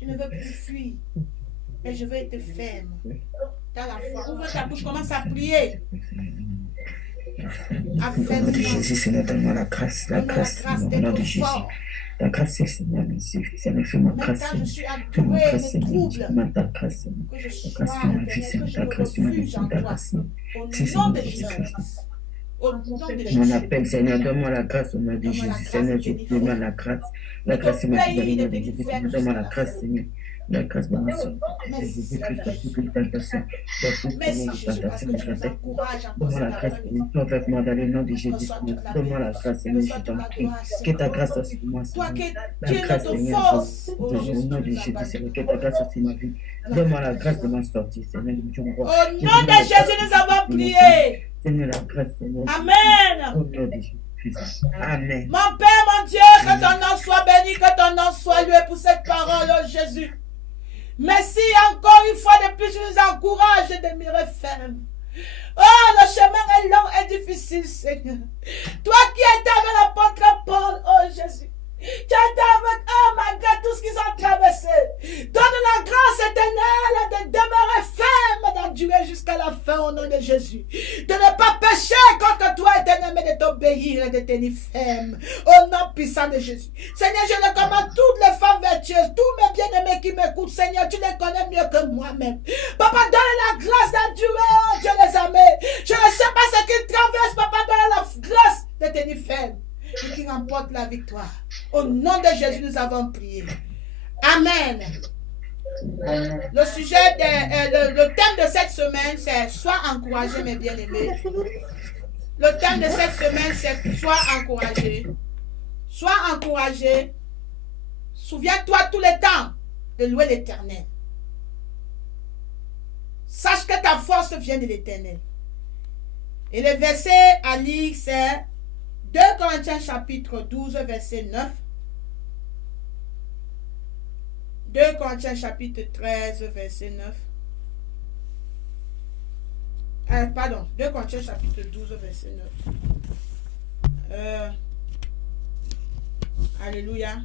Je ne veux plus fuir. Mais je veux être ferme. Dans la foi. Ouvre ta bouche, commence à prier. Au nom de Jésus, Seigneur, donne-moi la grâce, au nom de Jésus. La grâce, Seigneur, me suffit. Seigneur, fais-moi grâce. Fais-moi grâce, Seigneur. Fais-moi ta grâce, Seigneur. La grâce de ma vie, Seigneur. La grâce de ma vie, Seigneur. Ta grâce, Seigneur. Mon appel, Seigneur, donne-moi la grâce au nom de Jésus. Seigneur, je te demande la grâce. La grâce, Seigneur, donne-moi la grâce, Seigneur. La grâce de ma soeur. Jésus-Christ, toute tentation. Merci Jésus, parce que tu nous encourages encore Donne-moi la grâce, Seigneur. Complètement dans le nom de Jésus. Donne-moi la grâce, Seigneur. Je t'en prie. Que ta grâce soit sur moi, Toi Seigneur. qui es La grâce, notre Seigneur. force. Au nom de Jésus, Seigneur. Que ta grâce soit sur ma vie. Donne-moi la grâce de m'en sortir, Seigneur. Au nom de Jésus, nous avons prié. Seigneur, la grâce, Seigneur. Amen. Au nom de Jésus. Amen. Mon Père, mon Dieu, que ton nom soit béni, que ton nom soit loué pour cette parole, oh Jésus. Merci encore une fois de plus, tu nous encourages de demeurer ferme. Oh, le chemin est long et difficile, Seigneur. Toi qui étais avec l'apôtre Paul, oh Jésus. Tu étais avec eux malgré tout ce qu'ils ont traversé. Donne la grâce éternelle de demeurer ferme, d'endurer jusqu'à la fin au nom de Jésus. De ne pas pécher contre toi, éternel, mais de t'obéir et de tenir ferme. Au nom puissant de Jésus. Seigneur, je recommande toutes les femmes vertueuses, tous mes bien-aimés qui m'écoutent. Seigneur, tu les connais mieux que moi-même. Papa, donne la grâce d'endurer, oh Dieu les amis. Je ne sais pas ce qu'ils traversent, papa, donne la grâce de tenir ferme. Et qui remporte la victoire. Au nom de Jésus, nous avons prié. Amen. Le sujet, le thème de cette semaine, c'est « Sois encouragé, mes bien-aimés ». Le thème de cette semaine, c'est « Sois encouragé ». Sois encouragé. Souviens-toi tout le temps de louer l'Éternel. Sache que ta force vient de l'Éternel. Et le verset à lire, c'est 2 Corinthiens chapitre 12, verset 9. 2 Corinthiens chapitre 13, verset 9. Pardon, 2 Corinthiens chapitre 12, verset 9. Alléluia.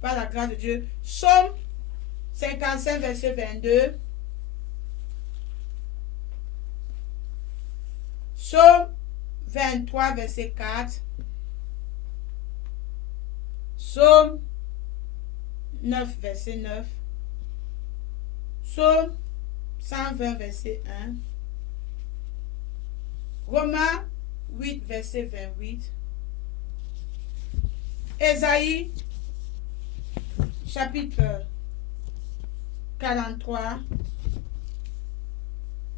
Par la grâce de Dieu. Psaume 55, verset 22. Psaume 23, verset 4. Psaume 9, verset 9. Psaume 120, verset 1. Romains 8, verset 28. Ésaïe, chapitre 43.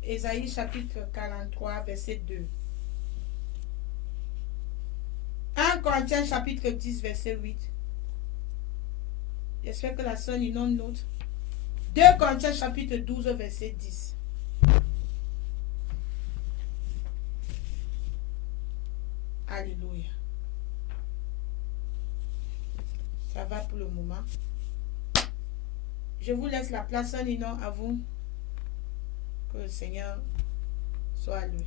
Ésaïe, chapitre 43, verset 2. 1 Corinthiens, chapitre 10, verset 8. J'espère que la sœur Ninon note. 2 Corinthiens, chapitre 12, verset 10. Alléluia. Ça va pour le moment. Je vous laisse la place, Ninon, à vous. Que le Seigneur soit loué.